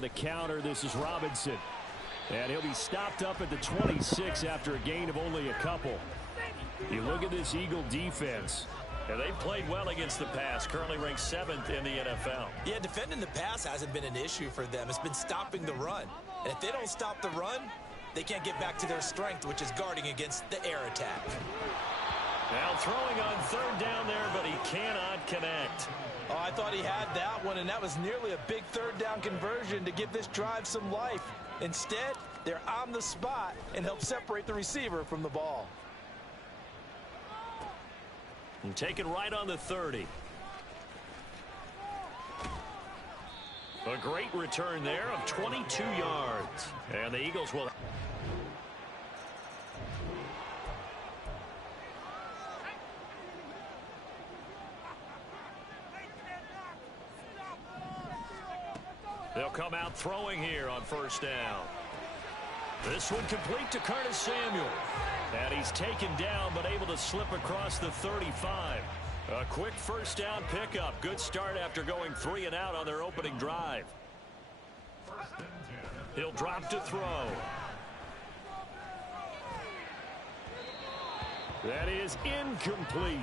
on the counter. This is Robinson. And he'll be stopped up at the 26 after a gain of only a couple. You look at this Eagle defense. And they've played well against the pass, currently ranked 7th in the NFL. Yeah, defending the pass hasn't been an issue for them. It's been stopping the run. And if they don't stop the run, they can't get back to their strength, which is guarding against the air attack. Now throwing on 3rd down there, but he cannot connect. Oh, I thought he had that one, and that was nearly a big 3rd down conversion to give this drive some life. Instead, they're on the spot and help separate the receiver from the ball. And take it right on the 30. A great return there of 22 yards. And the Eagles will... They'll come out throwing here on 1st down. This one complete to Curtis Samuel. And he's taken down, but able to slip across the 35. A quick 1st down pickup. Good start after going 3 and out on their opening drive. He'll drop to throw. That is incomplete.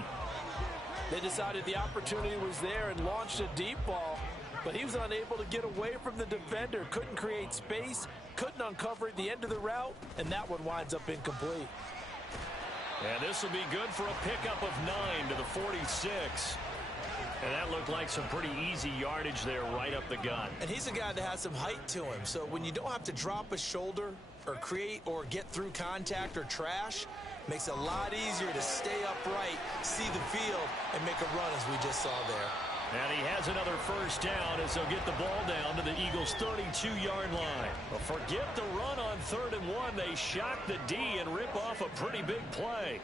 They decided the opportunity was there and launched a deep ball, but he was unable to get away from the defender. Couldn't create space, couldn't uncover the end of the route, and that one winds up incomplete. And this will be good for a pickup of 9 to the 46. And that looked like some pretty easy yardage there right up the gut. And he's a guy that has some height to him, so when you don't have to drop a shoulder or create or get through contact or trash, makes it a lot easier to stay upright, see the field, and make a run as we just saw there. And he has another 1st down as they'll get the ball down to the Eagles' 32-yard line. But forget the run on 3rd and 1. They shock the D and rip off a pretty big play.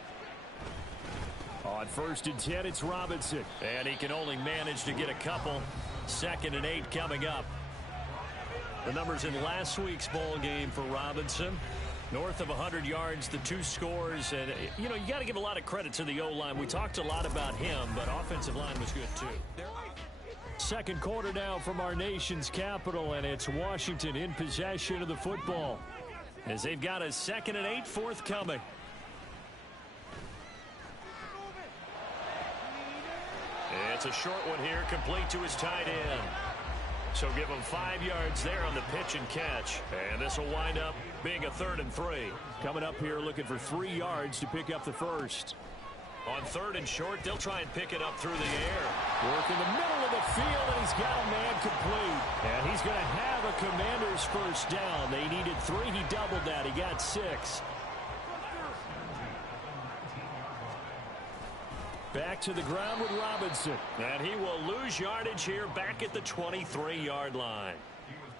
On 1st and 10, it's Robinson. And he can only manage to get a couple. 2nd and 8 coming up. The numbers in last week's ball game for Robinson. North of 100 yards, the 2 scores. And, you know, you got to give a lot of credit to the O-line. We talked a lot about him, but offensive line was good, too. 2nd quarter now from our nation's capital, and it's Washington in possession of the football, as they've got a 2nd and 8 forthcoming. It's a short one here, complete to his tight end. So give him 5 yards there on the pitch and catch. And this will wind up being a 3rd and 3. Coming up here looking for 3 yards to pick up the 1st. On 3rd and short, they'll try and pick it up through the air. Work in the middle of the field, and he's got a man complete. And he's going to have a Commander's 1st down. They needed 3. He doubled that. He got 6. Back to the ground with Robinson. And he will lose yardage here back at the 23-yard line.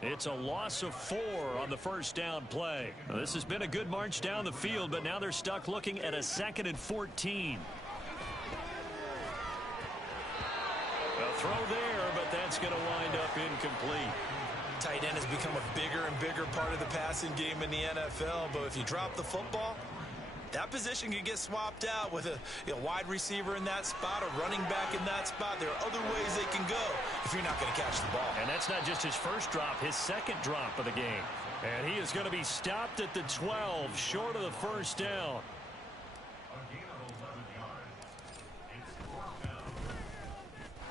It's a loss of 4 on the 1st down play. Now, this has been a good march down the field, but now they're stuck looking at a 2nd and 14. A throw there, but that's going to wind up incomplete. Tight end has become a bigger and bigger part of the passing game in the NFL, but if you drop the football, that position can get swapped out with a wide receiver in that spot, a running back in that spot. There are other ways they can go if you're not going to catch the ball. And that's not just his 1st drop, his 2nd drop of the game. And he is going to be stopped at the 12, short of the 1st down.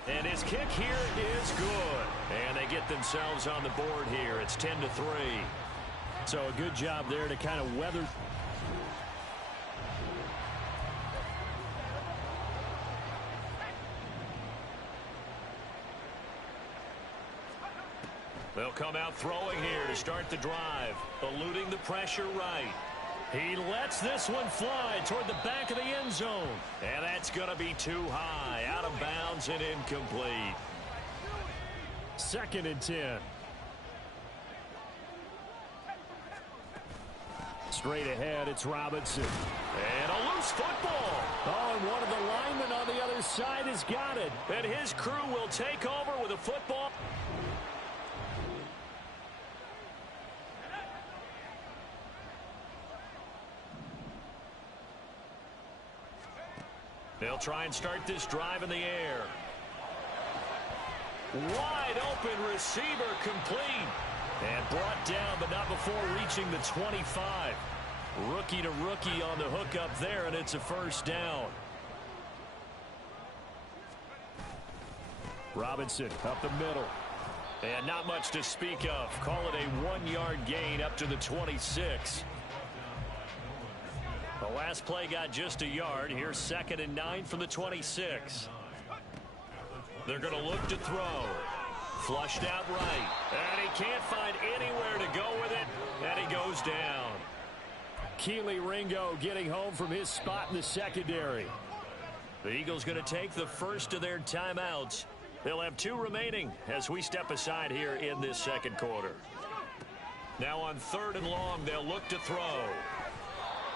And his kick here is good. And they get themselves on the board here. It's 10-3. So a good job there to kind of weather. They'll come out throwing here to start the drive, eluding the pressure right. He lets this one fly toward the back of the end zone. And that's going to be too high, out of bounds and incomplete. 2nd and 10. Straight ahead, it's Robinson. And a loose football. Oh, and one of the linemen on the other side has got it. And his crew will take over with a football. They'll try and start this drive in the air. Wide open receiver complete. And brought down, but not before reaching the 25. Rookie to rookie on the hook up there, and it's a first down. Robinson up the middle. And not much to speak of. Call it a 1-yard gain up to the 26. The last play got just a yard. Here's 2nd and 9 from the 26. They're going to look to throw. Flushed out right. And he can't find anywhere to go with it. And he goes down. Keely Ringo getting home from his spot in the secondary. The Eagles going to take the first of their timeouts. They'll have 2 remaining as we step aside here in this second quarter. Now on 3rd and long, they'll look to throw.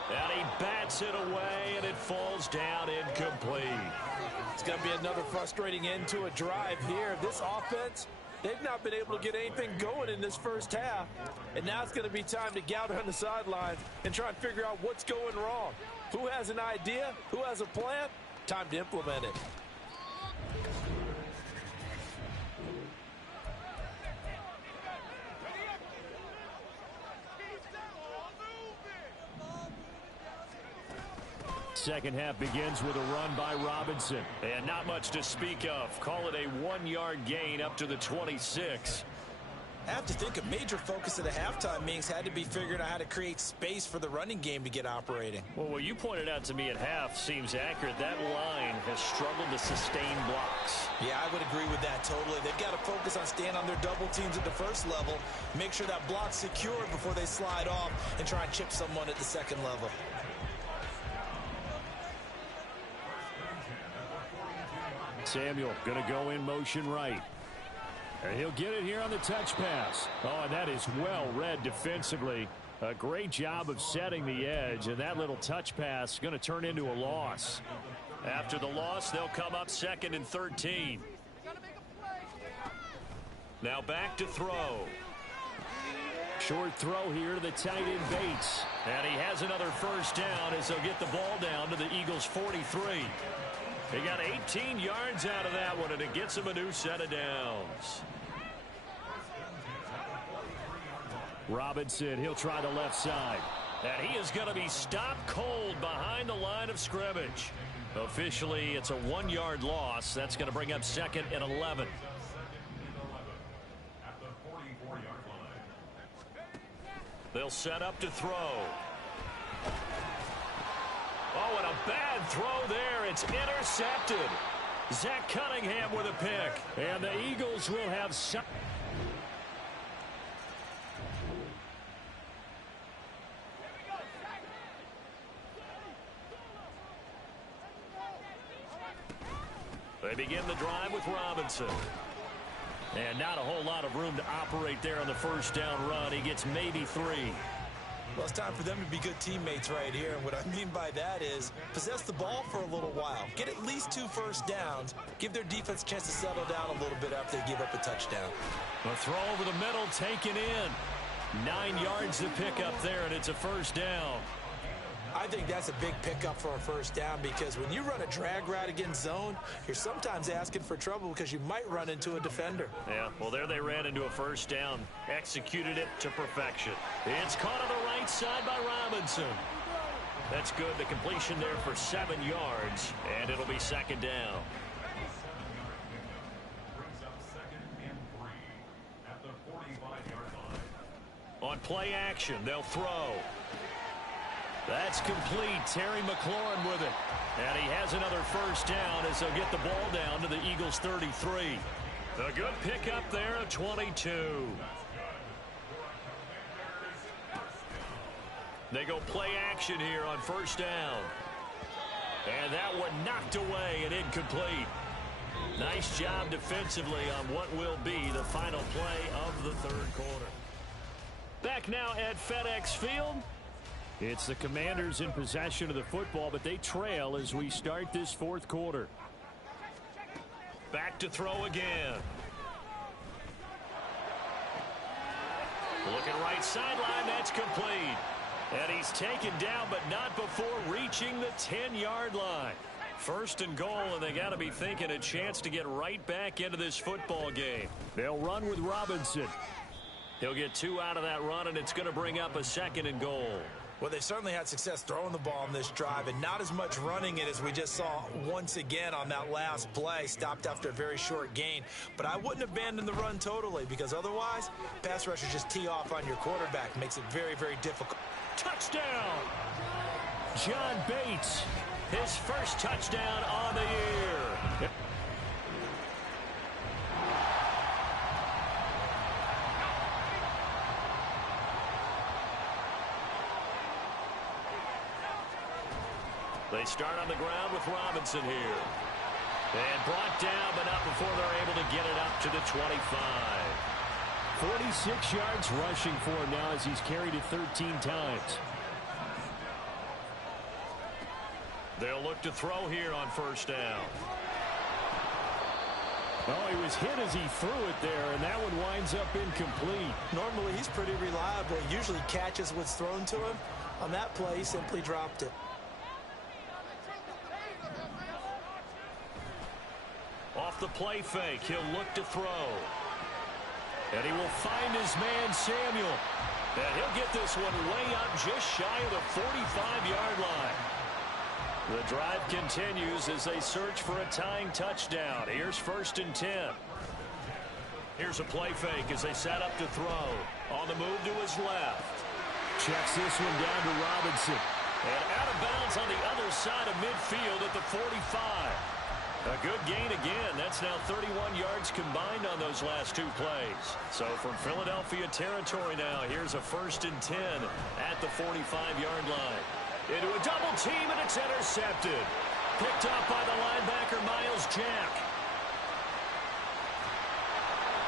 And he bats it away, and it falls down incomplete. It's going to be another frustrating end to a drive here. This offense, they've not been able to get anything going in this first half. And now it's going to be time to gather on the sidelines and try and figure out what's going wrong. Who has an idea? Who has a plan? Time to implement it. Second half begins with a run by Robinson. And not much to speak of. Call it a 1-yard gain up to the 26. I have to think a major focus of the halftime meetings had to be figuring out how to create space for the running game to get operating. Well, what you pointed out to me at half seems accurate. That line has struggled to sustain blocks. Yeah, I would agree with that totally. They've got to focus on staying on their double teams at the first level, make sure that block's secured before they slide off and try and chip someone at the second level. Samuel going to go in motion right. And he'll get it here on the touch pass. Oh, and that is well read defensively. A great job of setting the edge, and that little touch pass is going to turn into a loss. After the loss, they'll come up 2nd and 13. Now back to throw. Short throw here to the tight end Bates. And he has another first down as they'll get the ball down to the Eagles' 43. He got 18 yards out of that one, and it gets him a new set of downs. Robinson, he'll try the left side. And he is going to be stopped cold behind the line of scrimmage. Officially, it's a 1-yard loss. That's going to bring up 2nd and 11. They'll set up to throw. Oh, and a bad throw there. It's intercepted. Zach Cunningham with a pick. And the Eagles will have some. They begin the drive with Robinson. And not a whole lot of room to operate there on the first down run. He gets maybe 3. Well, it's time for them to be good teammates right here. And what I mean by that is possess the ball for a little while. Get at least 2 first downs. Give their defense a chance to settle down a little bit after they give up a touchdown. A throw over the middle taken in. 9 yards to pick up there, and it's a first down. I think that's a big pickup for a first down because when you run a drag route against zone, you're sometimes asking for trouble because you might run into a defender. Yeah, well, there they ran into a first down. Executed it to perfection. It's caught on the right side by Robinson. That's good. The completion there for 7 yards, and it'll be 2nd down. On play action, they'll throw. That's complete. Terry McLaurin with it. And he has another first down as they'll get the ball down to the Eagles' 33. A good pickup there at 22. They go play action here on first down. And that one knocked away and incomplete. Nice job defensively on what will be the final play of the third quarter. Back now at FedEx Field. It's the Commanders in possession of the football, but they trail as we start this fourth quarter. Back to throw again. Looking right sideline, that's complete. And he's taken down, but not before reaching the 10-yard line. 1st and goal, and they got to be thinking a chance to get right back into this football game. They'll run with Robinson. He'll get 2 out of that run, and it's going to bring up a 2nd and goal. Well, they certainly had success throwing the ball on this drive and not as much running it as we just saw once again on that last play. Stopped after a very short gain. But I wouldn't abandon the run totally because otherwise, pass rushers just tee off on your quarterback. Makes it very, very difficult. Touchdown! John Bates, his first touchdown on the year. They start on the ground with Robinson here. And brought down, but not before they're able to get it up to the 25. 46 yards rushing for him now as he's carried it 13 times. They'll look to throw here on 1st down. Oh, he was hit as he threw it there, and that one winds up incomplete. Normally, he's pretty reliable. He usually catches what's thrown to him. On that play, he simply dropped it. Off the play fake, he'll look to throw. And he will find his man, Samuel. And he'll get this one way up just shy of the 45-yard line. The drive continues as they search for a tying touchdown. Here's 1st and 10. Here's a play fake as they set up to throw. On the move to his left. Checks this one down to Robinson. And out of bounds on the other side of midfield at the 45. A good gain again. That's now 31 yards combined on those last 2 plays. So from Philadelphia territory now, here's a 1st and 10 at the 45-yard line. Into a double team, and it's intercepted. Picked up by the linebacker, Miles Jack.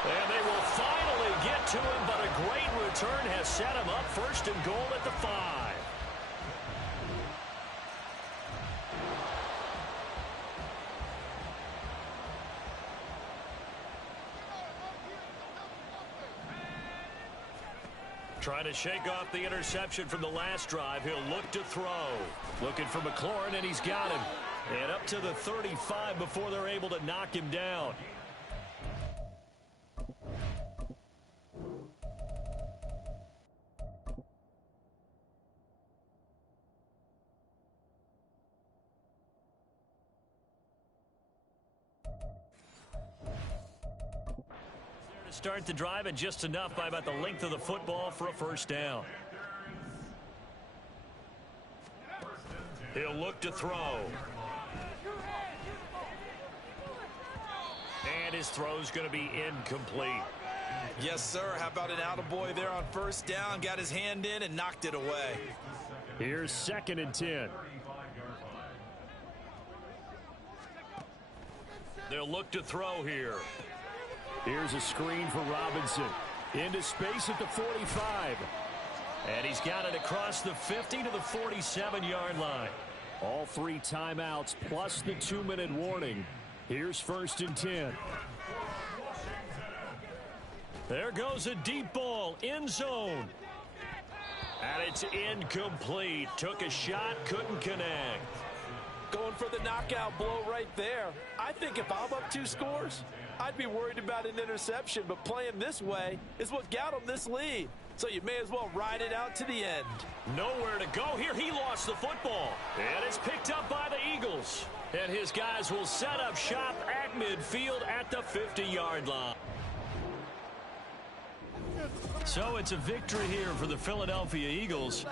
And they will finally get to him, but a great return has set him up 1st and goal at the 5. Trying to shake off the interception from the last drive. He'll look to throw. Looking for McLaurin, and he's got him. And up to the 35 before they're able to knock him down. Start the drive and just enough by about the length of the football for a 1st down. He'll look to throw. And his throw's going to be incomplete. Yes, sir. How about an attaboy there on 1st down? Got his hand in and knocked it away. Here's 2nd and 10. They'll look to throw here. Here's a screen for Robinson. Into space at the 45. And he's got it across the 50 to the 47-yard line. All 3 timeouts plus the 2-minute warning. Here's 1st and 10. There goes a deep ball, end zone. And it's incomplete. Took a shot, couldn't connect. Going for the knockout blow right there. I think if I'm up 2 scores, I'd be worried about an interception, but playing this way is what got him this lead. So you may as well ride it out to the end. Nowhere to go here. He lost the football. And it's picked up by the Eagles. And his guys will set up shop at midfield at the 50-yard line. So it's a victory here for the Philadelphia Eagles.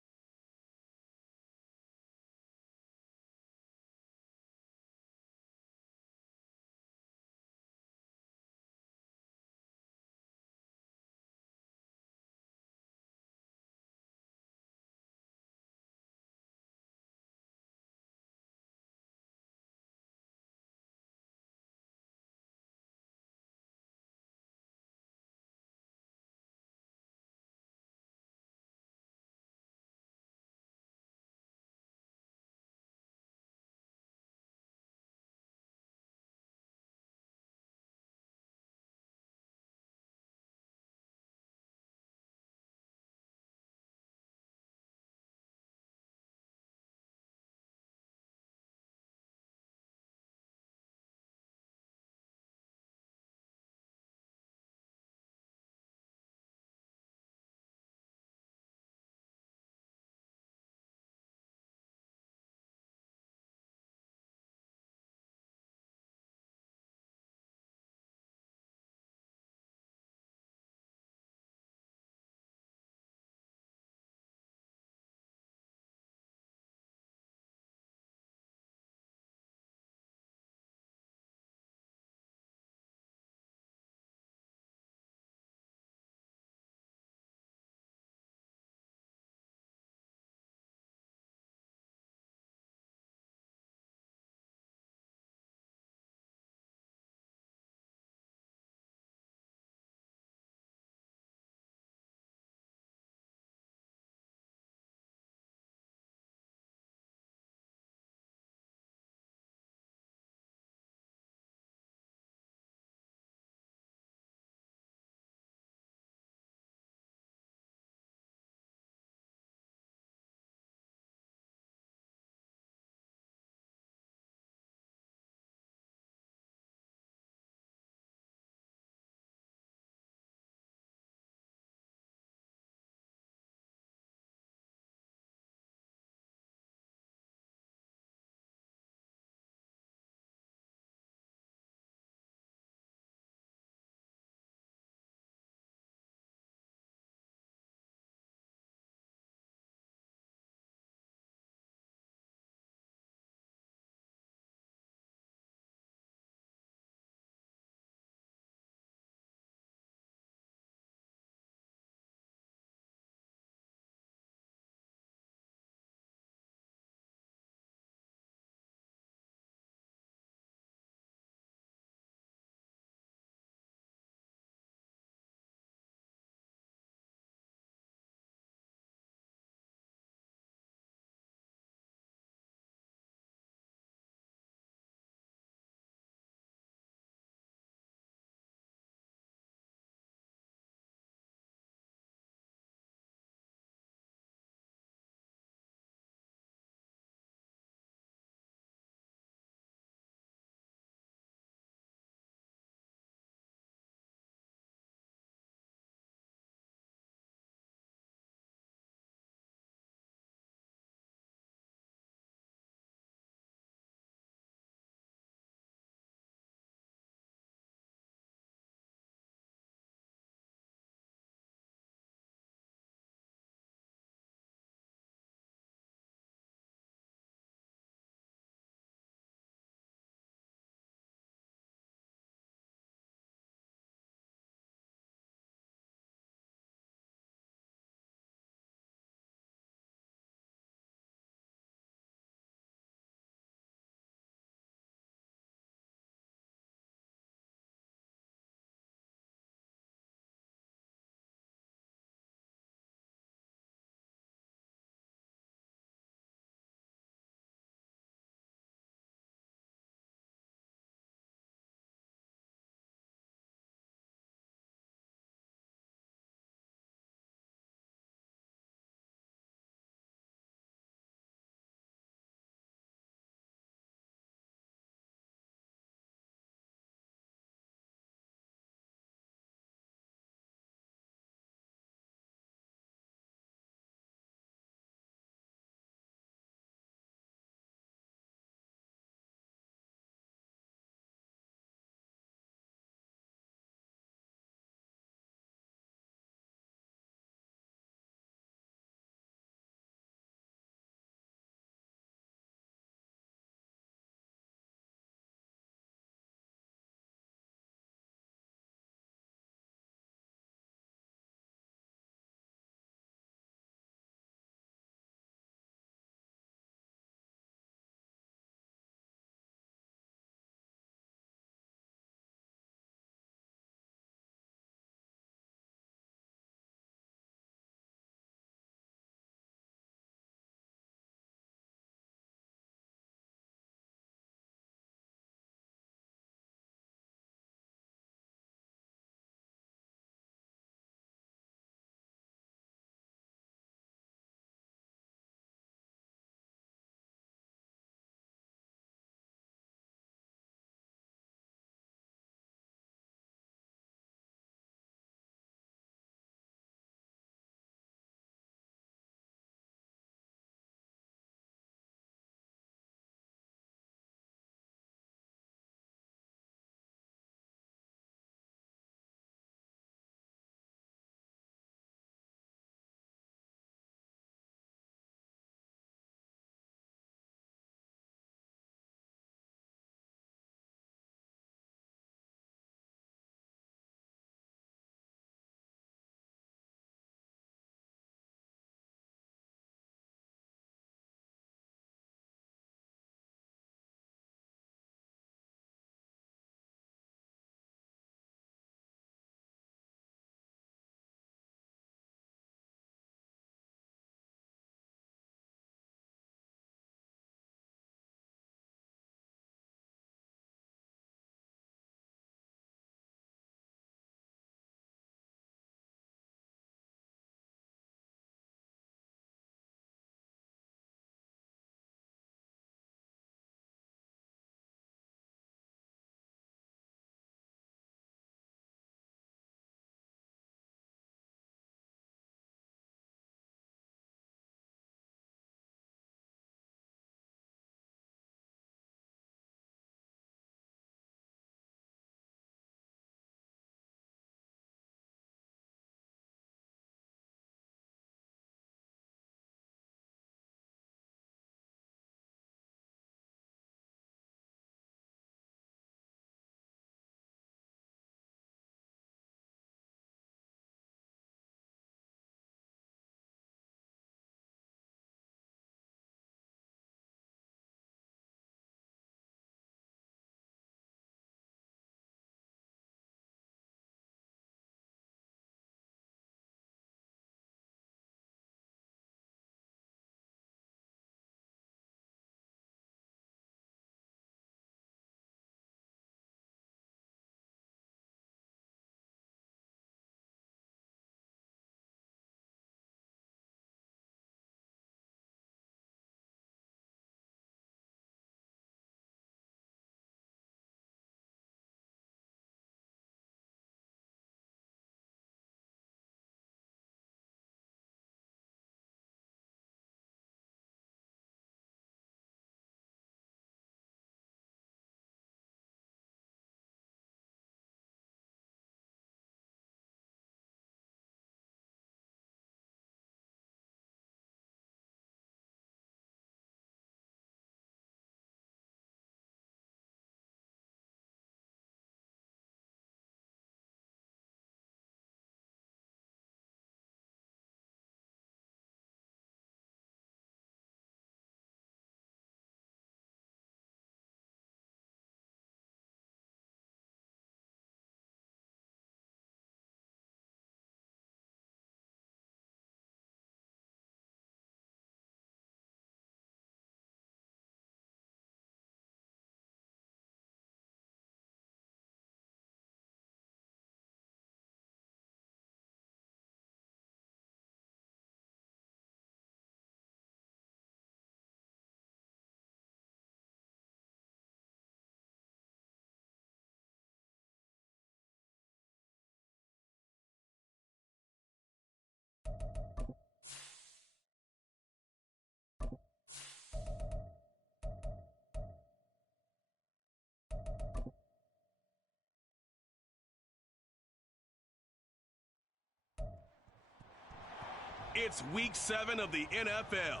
It's Week 7 of the NFL,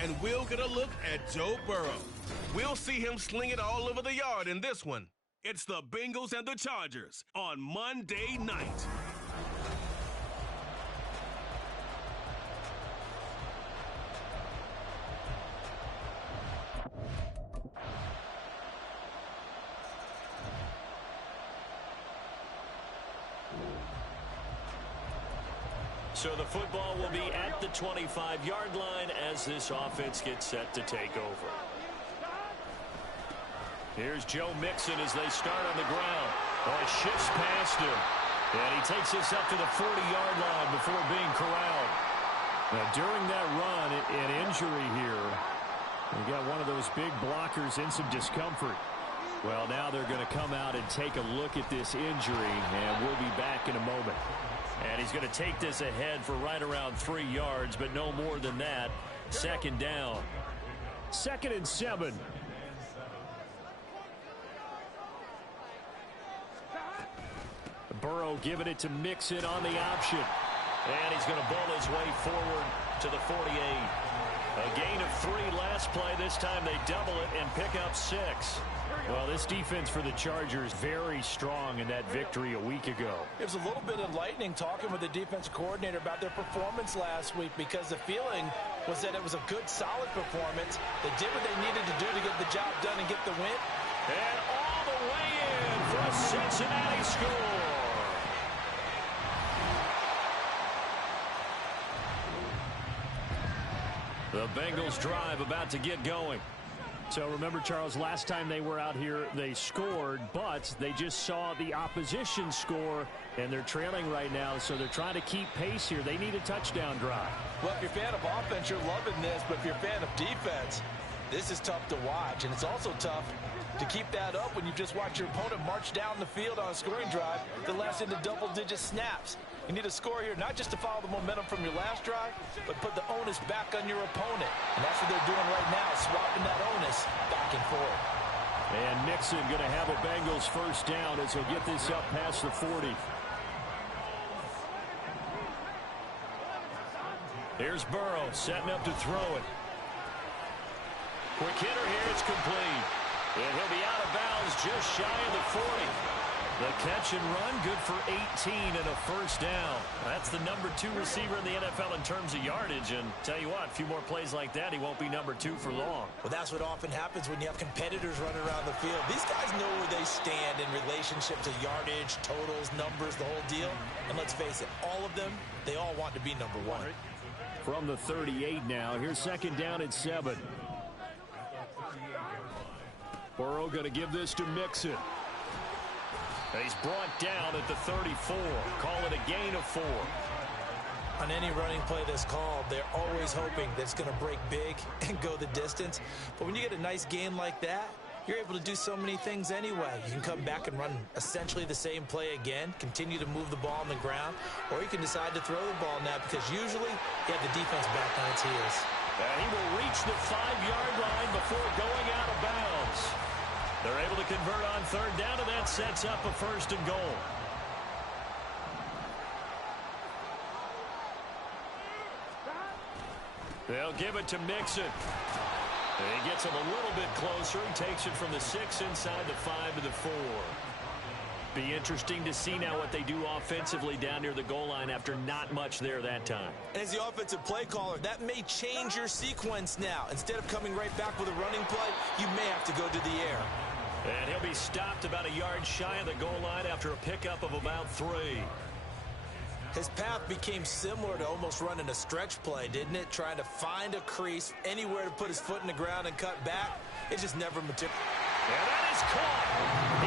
and we'll get a look at Joe Burrow. We'll see him sling it all over the yard in this one. It's the Bengals and the Chargers on Monday night. So the football will be at the 25-yard line as this offense gets set to take over. Here's Joe Mixon as they start on the ground. Oh, it shifts past him. And he takes this up to the 40-yard line before being corralled. Now, during that run, an injury here. We got one of those big blockers in some discomfort. Well, now they're going to come out and take a look at this injury, and we'll be back in a moment. And he's going to take this ahead for right around 3 yards, but no more than that. Second down. 2nd and 7. Burrow giving it to Mixon on the option. And he's going to bowl his way forward to the 48. A gain of 3 last play. This time they double it and pick up 6. Well, this defense for the Chargers very strong in that victory a week ago. It was a little bit enlightening talking with the defensive coordinator about their performance last week, because the feeling was that it was a good, solid performance. They did what they needed to do to get the job done and get the win. And all the way in for a Cincinnati score. The Bengals drive about to get going. So remember, Charles, last time they were out here, they scored, but they just saw the opposition score, and they're trailing right now, so they're trying to keep pace here. They need a touchdown drive. Well, if you're a fan of offense, you're loving this, but if you're a fan of defense, this is tough to watch, and it's also tough to keep that up when you just watch your opponent march down the field on a scoring drive that lasts into double-digit snaps. You need a score here, not just to follow the momentum from your last drive, but put the onus back on your opponent. And that's what they're doing right now, swapping that onus back and forth. And Mixon going to have a Bengals first down as he'll get this up past the 40. Here's Burrow setting up to throw it. Quick hitter here, it's complete. And he'll be out of bounds just shy of the 40. The catch and run, good for 18 and a first down. That's the number 2 receiver in the NFL in terms of yardage. And tell you what, a few more plays like that, he won't be number 2 for long. Well, that's what often happens when you have competitors running around the field. These guys know where they stand in relationship to yardage, totals, numbers, the whole deal. And let's face it, all of them, they all want to be number 1. From the 38 now, here's 2nd down and 7. Burrow going to give this to Mixon. He's brought down at the 34. Call it a gain of 4. On any running play that's called, they're always hoping that it's going to break big and go the distance. But when you get a nice gain like that, you're able to do so many things anyway. You can come back and run essentially the same play again, continue to move the ball on the ground, or you can decide to throw the ball now, because usually you have the defense back on its heels. And he will reach the 5-yard line before going out of bounds. They're able to convert on 3rd down, and that sets up a 1st and goal. They'll give it to Mixon. And he gets him a little bit closer. He takes it from the 6 inside the 5 to the 4. Be interesting to see now what they do offensively down near the goal line after not much there that time. And as the offensive play caller, that may change your sequence now. Instead of coming right back with a running play, you may have to go to the air. And he'll be stopped about a yard shy of the goal line after a pickup of about 3. His path became similar to almost running a stretch play, didn't it? Trying to find a crease, anywhere to put his foot in the ground and cut back. It just never materialized. And that is caught.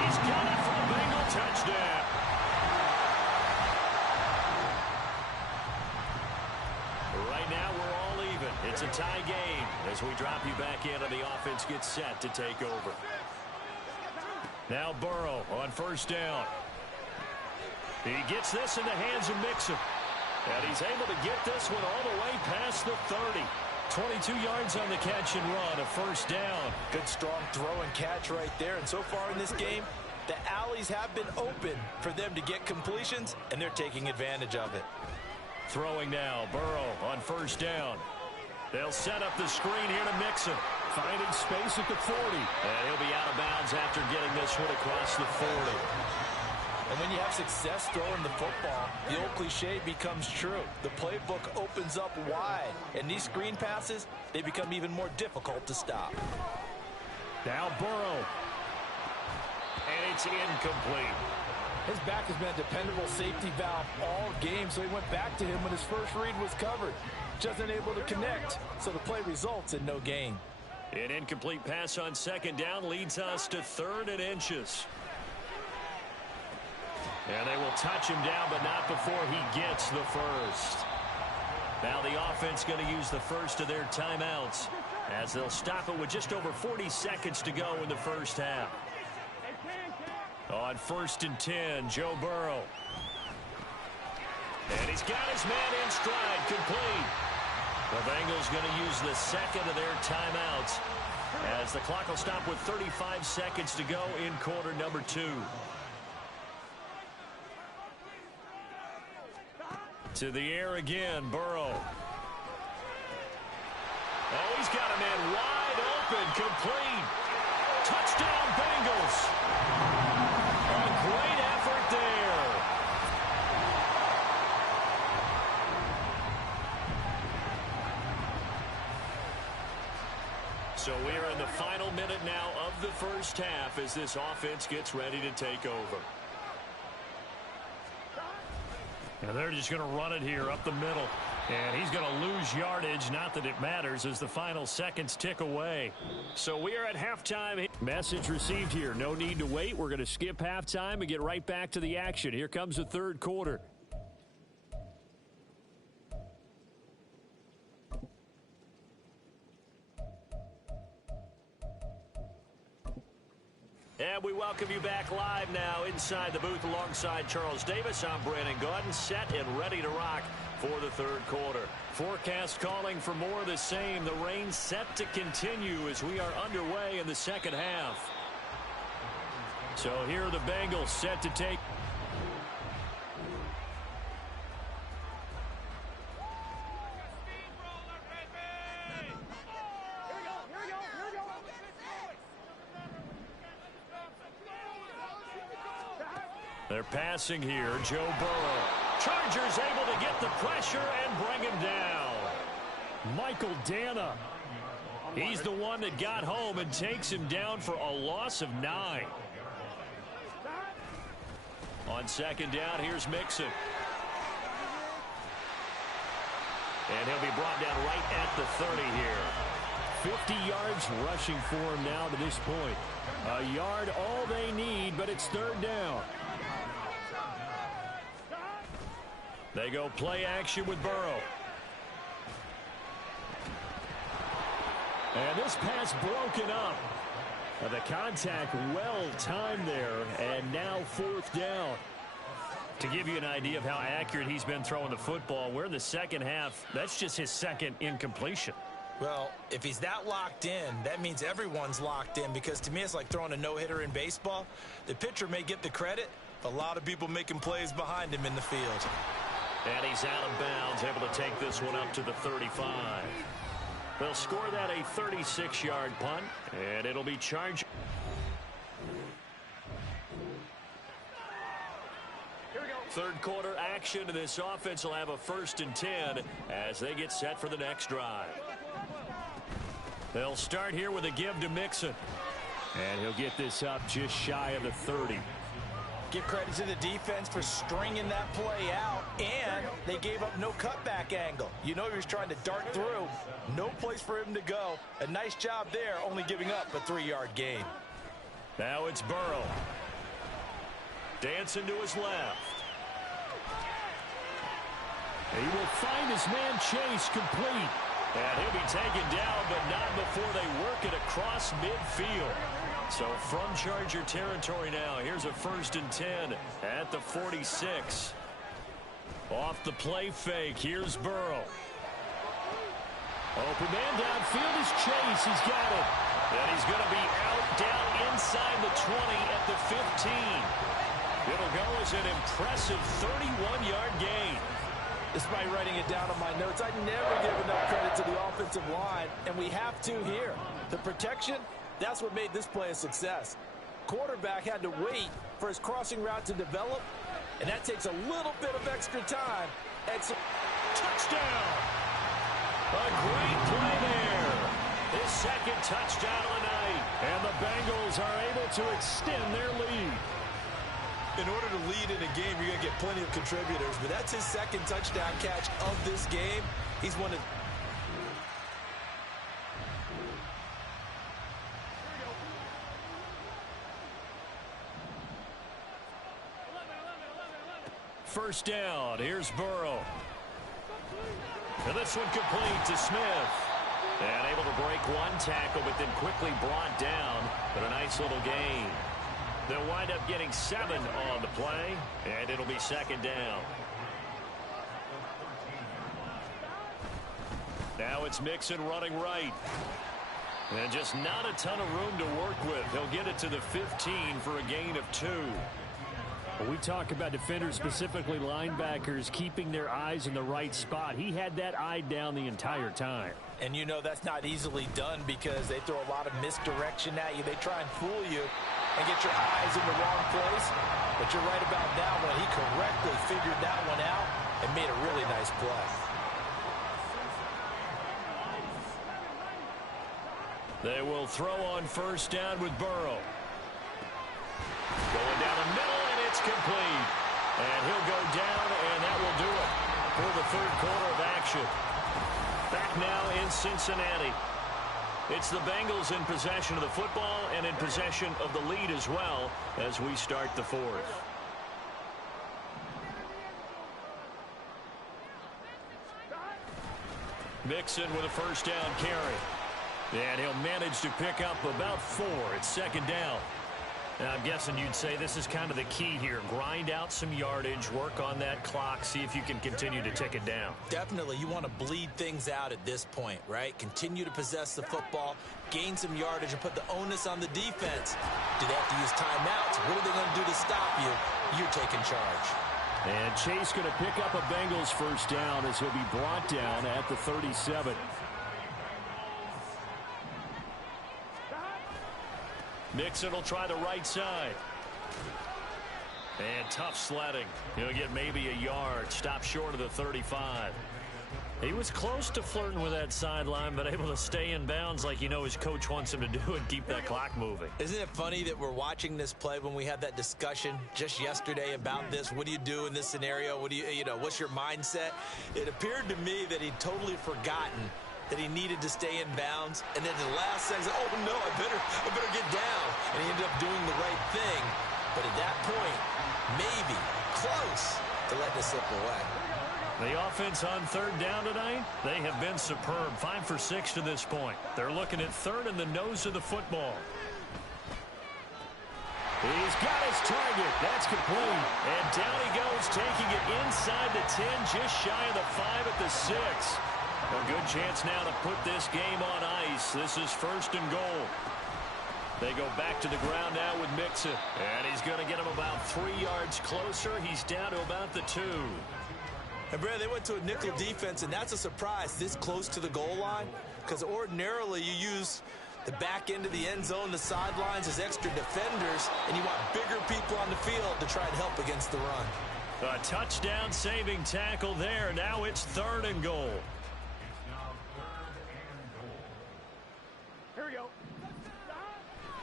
He's got it for a Bengal touchdown. Right now, we're all even. It's a tie game as we drop you back in and the offense gets set to take over. Now Burrow on 1st down. He gets this in the hands of Mixon. And he's able to get this one all the way past the 30. 22 yards on the catch and run, a 1st down. Good strong throw and catch right there. And so far in this game, the alleys have been open for them to get completions, and they're taking advantage of it. Throwing now, Burrow on first down. They'll set up the screen here to Mixon. Finding space at the 40. And he'll be out of bounds after getting this one across the 40. And when you have success throwing the football, the old cliche becomes true. The playbook opens up wide. And these screen passes, they become even more difficult to stop. Now Burrow. And it's incomplete. His back has been a dependable safety valve all game, so he went back to him when his first read was covered. Just unable to connect, so the play results in no gain. An incomplete pass on second down leads us to 3rd and inches. And they will touch him down, but not before he gets the first. Now the offense going to use the first of their timeouts as they'll stop it with just over 40 seconds to go in the first half. On 1st and 10, Joe Burrow. And he's got his man in stride, complete. The Bengals going to use the second of their timeouts as the clock will stop with 35 seconds to go in quarter number 2. To the air again, Burrow. Oh, he's got a man wide open, complete. Touchdown, Bengals. A great effort there. So we are in the final minute now of the first half as this offense gets ready to take over. And they're just going to run it here up the middle. And he's going to lose yardage. Not that it matters as the final seconds tick away. So we are at halftime. Message received here. No need to wait. We're going to skip halftime and get right back to the action. Here comes the third quarter. And we welcome you back live now inside the booth alongside Charles Davis. I'm Brandon Gaudin, set and ready to rock for the third quarter. Forecast calling for more of the same. The rain set to continue as we are underway in the second half. So here are the Bengals set to take. They're passing here. Joe Burrow. Chargers able to get the pressure and bring him down. Michael Dana. He's the one that got home and takes him down for a loss of 9. On second down, here's Mixon. And he'll be brought down right at the 30 here. 50 yards rushing for him now to this point. A yard all they need, but it's third down. They go play action with Burrow. And this pass broken up. The contact well timed there, and now fourth down. To give you an idea of how accurate he's been throwing the football, we're in the second half. That's just his second incompletion. Well, if he's that locked in, that means everyone's locked in, because to me it's like throwing a no-hitter in baseball. The pitcher may get the credit, but a lot of people making plays behind him in the field. And he's out of bounds, able to take this one up to the 35. They'll score that a 36-yard punt, and it'll be charged. Third quarter action, and this offense will have a 1st and 10 as they get set for the next drive. They'll start here with a give to Mixon. And he'll get this up just shy of the 30. Give credit to the defense for stringing that play out, and they gave up no cutback angle. You know he was trying to dart through. No place for him to go. A nice job there, only giving up a 3-yard gain. Now it's Burrow. Dancing to his left. He will find his man Chase complete. And he'll be taken down, but not before they work it across midfield. So from Charger territory now, here's a 1st and 10 at the 46. Off the play fake, here's Burrow. Open man downfield is Chase. He's got it. And he's going to be out down inside the 20 at the 15. It'll go as an impressive 31-yard gain. Despite writing it down on my notes, I never give enough credit to the offensive line, and we have to here. The protection, that's what made this play a success. Quarterback had to wait for his crossing route to develop, and that takes a little bit of extra time. And so touchdown! A great play there. His second touchdown of the night. And the Bengals are able to extend their lead. In order to lead in a game, you're going to get plenty of contributors, but that's his second touchdown catch of this game. He's one of... First down, here's Burrow. And this one complete to Smith. And able to break one tackle, but then quickly brought down. But a nice little gain. They'll wind up getting 7 on the play, and it'll be second down. Now it's Mixon running right. And just not a ton of room to work with. He'll get it to the 15 for a gain of 2. We talk about defenders, specifically linebackers, keeping their eyes in the right spot. He had that eye down the entire time. And you know that's not easily done because they throw a lot of misdirection at you. They try and fool you and get your eyes in the wrong place. But you're right about that one. He correctly figured that one out and made a really nice play. They will throw on first down with Burrow. Going down the middle, and it's complete. And he'll go down, and that will do it for the third quarter of action. Back now in Cincinnati. It's the Bengals in possession of the football and in possession of the lead as well as we start the fourth. Mixon with a first down carry. And he'll manage to pick up about 4. It's second down. And I'm guessing you'd say this is kind of the key here. Grind out some yardage, work on that clock, see if you can continue to tick it down. Definitely. You want to bleed things out at this point, right? Continue to possess the football, gain some yardage, and put the onus on the defense. Do they have to use timeouts? What are they going to do to stop you? You're taking charge. And Chase going to pick up a Bengals first down as he'll be brought down at the 37. Mixon will try the right side. And tough sledding. He'll get maybe a yard. Stop short of the 35. He was close to flirting with that sideline, but able to stay in bounds like you know his coach wants him to do and keep that clock moving. Isn't it funny that we're watching this play when we had that discussion just yesterday about this? What do you do in this scenario? What do you know, what's your mindset? It appeared to me that he'd totally forgotten that he needed to stay in bounds, and then the last second, oh no, I better get down, and he ended up doing the right thing. But at that point, maybe close to letting it slip away. The offense on third down tonight, they have been superb. 5 for 6 to this point. They're looking at third in the nose of the football. He's got his target. That's complete. And down he goes, taking it inside the 10, just shy of the 5 at the 6. A good chance now to put this game on ice. This is first and goal. They go back to the ground now with Mixon. And he's going to get him about 3 yards closer. He's down to about the 2. And, Brad, they went to a nickel defense, and that's a surprise this close to the goal line because ordinarily you use the back end of the end zone, the sidelines as extra defenders, and you want bigger people on the field to try and help against the run. A touchdown saving tackle there. Now it's third and goal.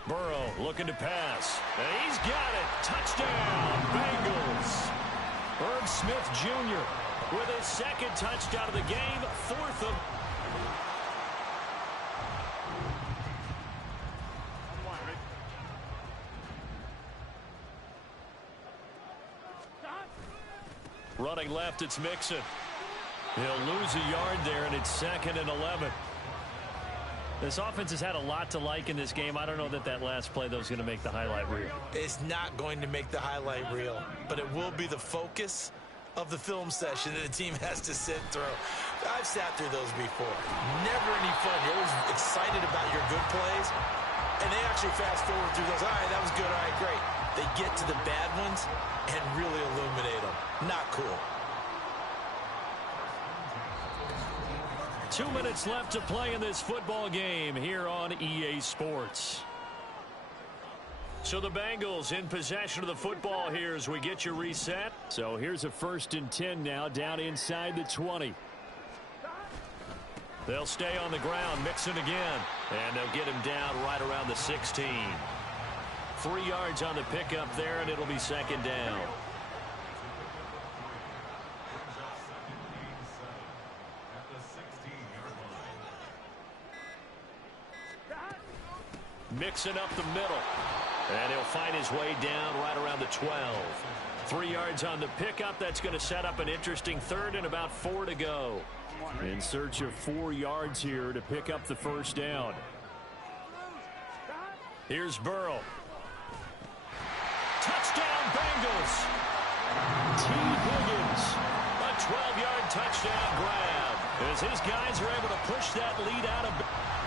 Burrow looking to pass. And he's got it. Touchdown, Bengals. Irv Smith Jr. with his second touchdown of the game. 4th of... Running left, it's Mixon. He'll lose a yard there, and it's 2nd and 11. This offense has had a lot to like in this game. I don't know that last play, though, is going to make the highlight reel. It's not going to make the highlight reel, but it will be the focus of the film session that the team has to sit through. I've sat through those before. Never any fun. You're always excited about your good plays, and they actually fast forward through those. All right, that was good. All right, great. They get to the bad ones and really illuminate them. Not cool. 2 minutes left to play in this football game here on EA Sports. So the Bengals in possession of the football here as we get you reset. So here's a 1st and 10 now, down inside the 20. They'll stay on the ground, mixing again. And they'll get him down right around the 16. 3 yards on the pickup there, and it'll be 2nd down. Mixing up the middle. And he'll find his way down right around the 12. 3 yards on the pickup. That's going to set up an interesting 3rd and about 4 to go. In search of 4 yards here to pick up the 1st down. Here's Burrow. Touchdown, Bengals. T. Higgins. A 12-yard touchdown grab. As his guys are able to push that lead out of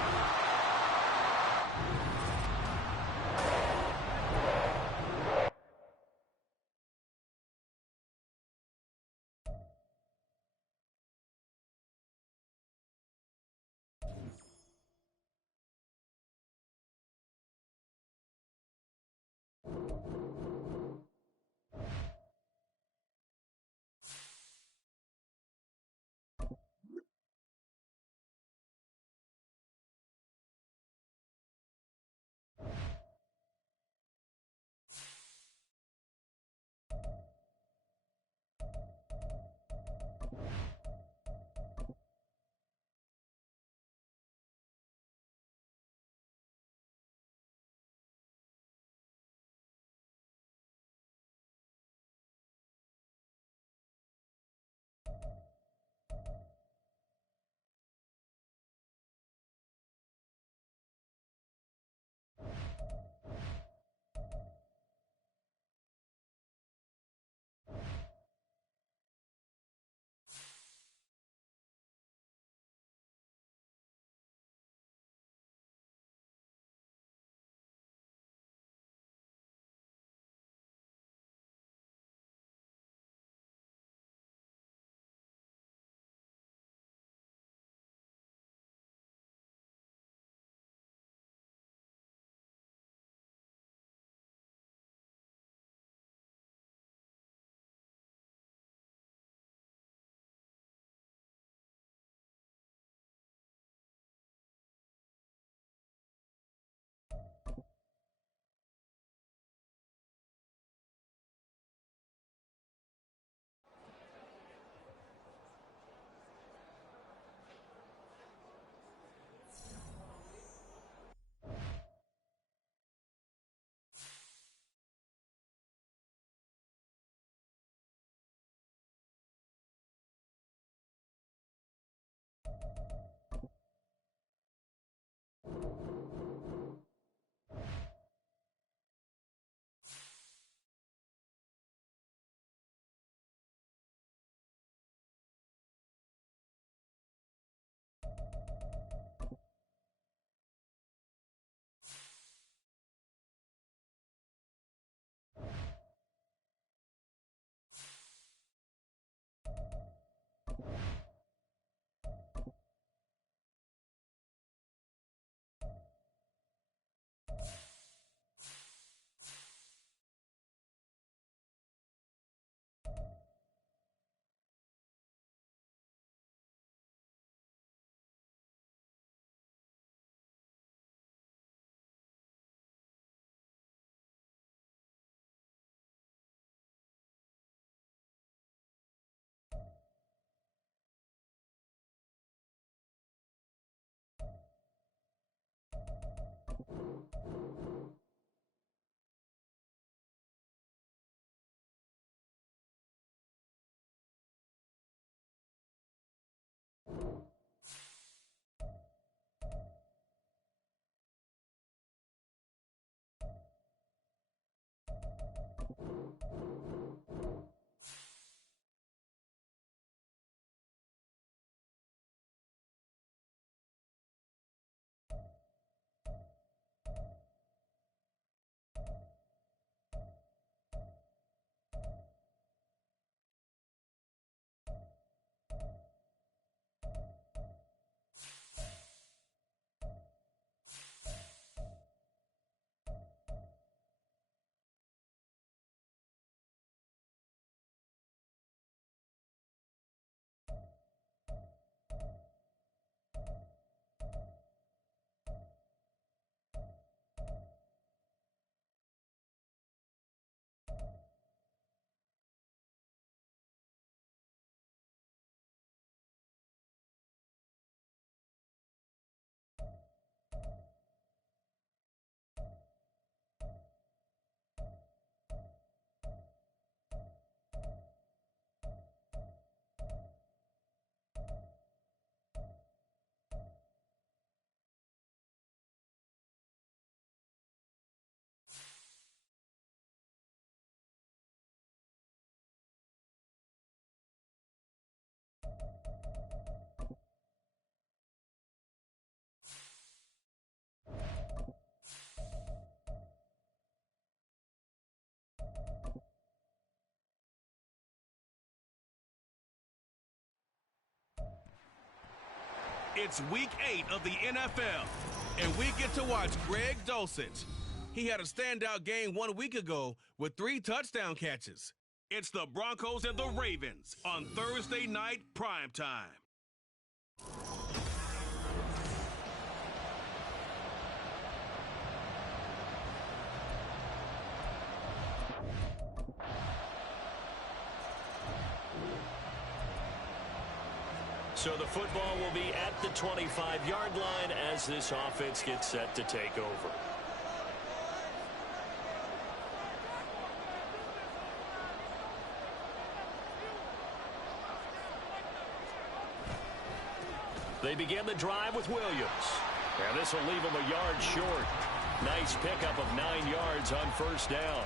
It's week 8 of the NFL, and we get to watch Greg Dulcich. He had a standout game 1 week ago with 3 touchdown catches. It's the Broncos and the Ravens on Thursday night primetime. So the football will be at the 25-yard line as this offense gets set to take over. They begin the drive with Williams. And this will leave him a yard short. Nice pickup of 9 yards on first down.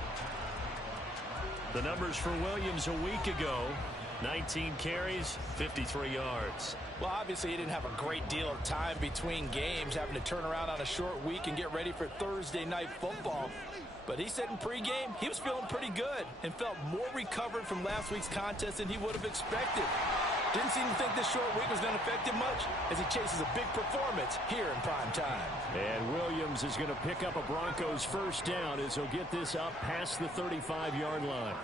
The numbers for Williams a week ago: 19 carries, 53 yards. Well, obviously he didn't have a great deal of time between games, having to turn around on a short week and get ready for Thursday night football. But he said in pregame he was feeling pretty good and felt more recovered from last week's contest than he would have expected. Didn't seem to think this short week was going to affect him much as he chases a big performance here in prime time. And Williams is going to pick up a Broncos first down as he'll get this up past the 35-yard line.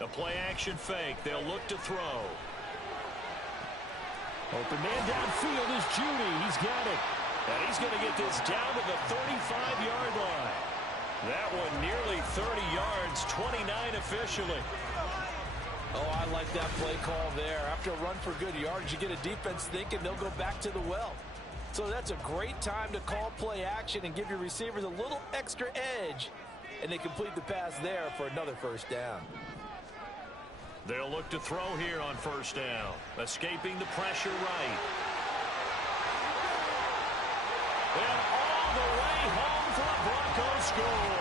A play-action fake. They'll look to throw. Open man downfield is Judy. He's got it. And he's going to get this down to the 35-yard line. That one nearly 30 yards, 29 officially. Oh, I like that play call there. After a run for good yards, you get a defense thinking they'll go back to the well. So that's a great time to call play action and give your receivers a little extra edge. And they complete the pass there for another first down. They'll look to throw here on first down. Escaping the pressure right. And all the way home for a Broncos score.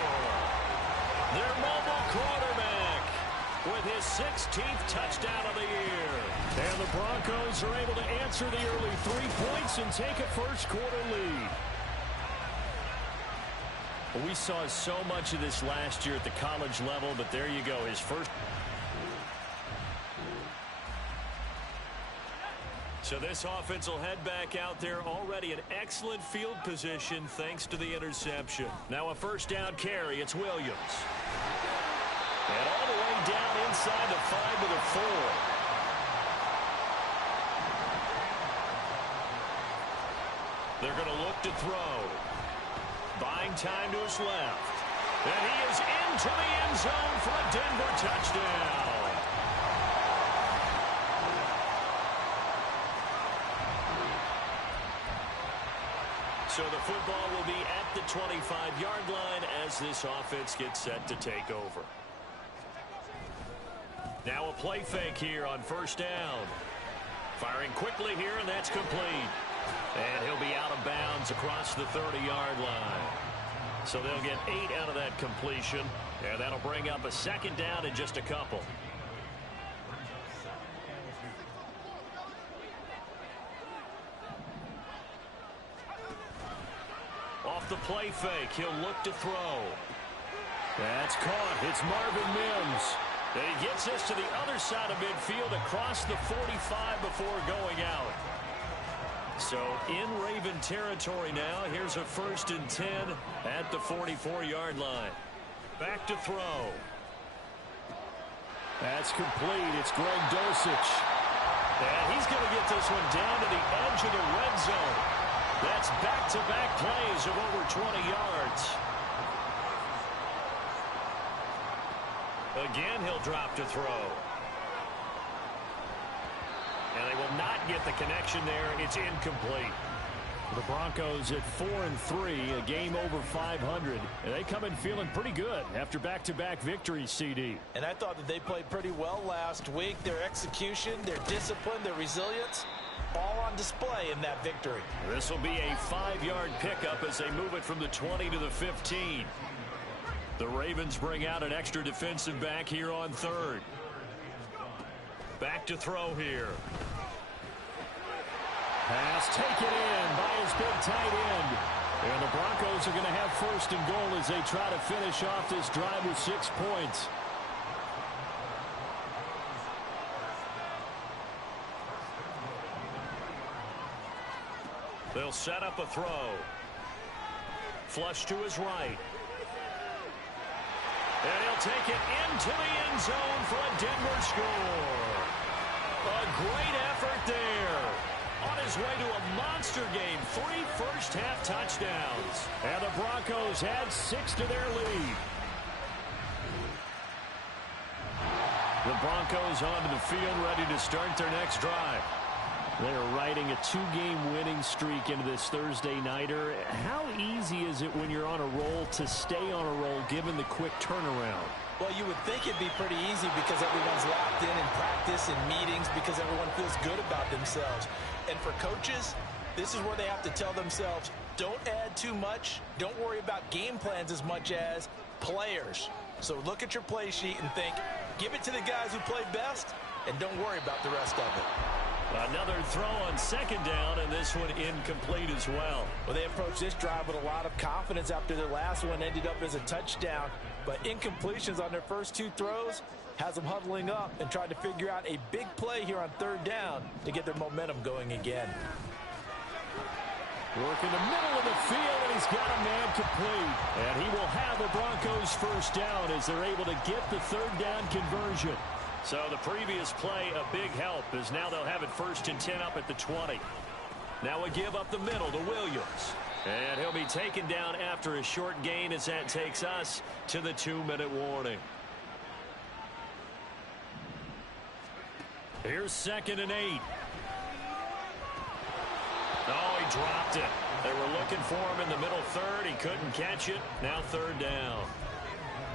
Their mobile quarterback with his 16th touchdown of the year. And the Broncos are able to answer the early 3 points and take a first-quarter lead. Well, we saw so much of this last year at the college level, but there you go, his first. So this offense will head back out there, already in excellent field position thanks to the interception. Now a first down carry. It's Williams. And all the way down inside the 5 to the 4. They're going to look to throw. Buying time to his left. And he is into the end zone for a Denver touchdown. So the football will be at the 25-yard line as this offense gets set to take over. Now a play fake here on first down. Firing quickly here, and that's complete. And he'll be out of bounds across the 30-yard line. So they'll get 8 out of that completion, and that'll bring up a second down in just a couple. Off the play fake, he'll look to throw. That's caught. It's Marvin Mims. And he gets this to the other side of midfield across the 45 before going out. So in Raven territory now. Here's a 1st and 10 at the 44-yard line. Back to throw. That's complete. It's Greg Dulcich. And he's going to get this one down to the edge of the red zone. That's back-to-back plays of over 20 yards. Again, he'll drop to throw. And they will not get the connection there. It's incomplete. The Broncos at 4-3, a game over 500. And they come in feeling pretty good after back-to-back victories, CD. And I thought that they played pretty well last week. Their execution, their discipline, their resilience, all on display in that victory. This will be a 5-yard pickup as they move it from the 20 to the 15. The Ravens bring out an extra defensive back here on 3rd. Back to throw here. Pass taken in by his big tight end. And the Broncos are going to have 1st and goal as they try to finish off this drive with 6 points. They'll set up a throw. Flush to his right. And he'll take it into the end zone for a Denver score. A great effort there. On his way to a monster game, 3 first-half touchdowns. And the Broncos add 6 to their lead. The Broncos onto the field, ready to start their next drive. They're riding a 2-game winning streak into this Thursday nighter. How easy is it when you're on a roll to stay on a roll given the quick turnaround? Well, you would think it'd be pretty easy because everyone's locked in practice and meetings because everyone feels good about themselves. And for coaches, this is where they have to tell themselves, don't add too much. Don't worry about game plans as much as players. So look at your play sheet and think, give it to the guys who play best, and don't worry about the rest of it. Another throw on second down, and this one incomplete as well. Well, they approached this drive with a lot of confidence after their last one ended up as a touchdown. But incompletions on their first 2 throws has them huddling up and trying to figure out a big play here on third down to get their momentum going again. Work in the middle of the field, and he's got a man complete. And he will have the Broncos first down as they're able to get the third down conversion. So the previous play, a big help, as now they'll have it 1st and 10 up at the 20. Now a give up the middle to Williams. And he'll be taken down after a short gain as that takes us to the 2-minute warning. Here's 2nd and 8. Oh, he dropped it. They were looking for him in the middle third. He couldn't catch it. Now 3rd down.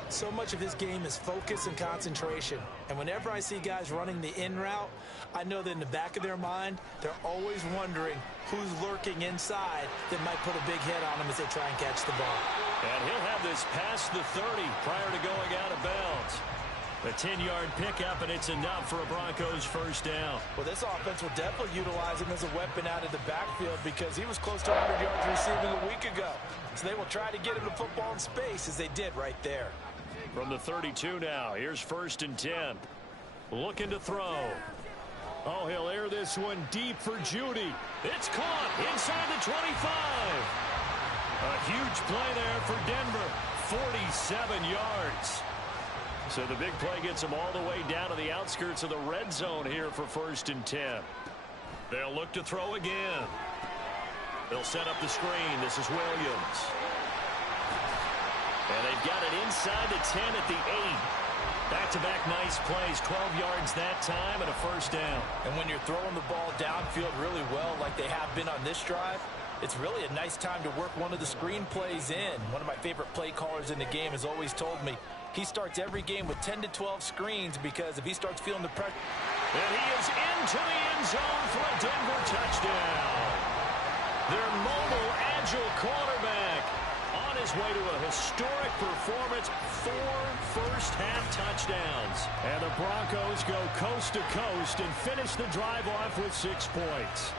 So much of this game is focus and concentration. And whenever I see guys running the in route, I know that in the back of their mind, they're always wondering who's lurking inside that might put a big hit on them as they try and catch the ball. And he'll have this past the 30 prior to going out of bounds. A 10-yard pickup, and it's enough for a Broncos first down. Well, this offense will definitely utilize him as a weapon out of the backfield because he was close to 100 yards receiving a week ago. So they will try to get him the football in space as they did right there. From the 32 now, here's 1st and 10. Looking to throw. Oh, he'll air this one deep for Judy. It's caught inside the 25. A huge play there for Denver. 47 yards. So the big play gets them all the way down to the outskirts of the red zone here for 1st and 10. They'll look to throw again. They'll set up the screen. This is Williams. And they've got it inside the 10 at the 8. Back-to-back nice plays, 12 yards that time and a first down. And when you're throwing the ball downfield really well like they have been on this drive, it's really a nice time to work one of the screen plays in. One of my favorite play callers in the game has always told me he starts every game with 10 to 12 screens because if he starts feeling the pressure. And he is into the end zone for a Denver touchdown. Their mobile, agile quarterback on his way to a historic performance, 4 first-half touchdowns. And the Broncos go coast to coast and finish the drive off with 6 points.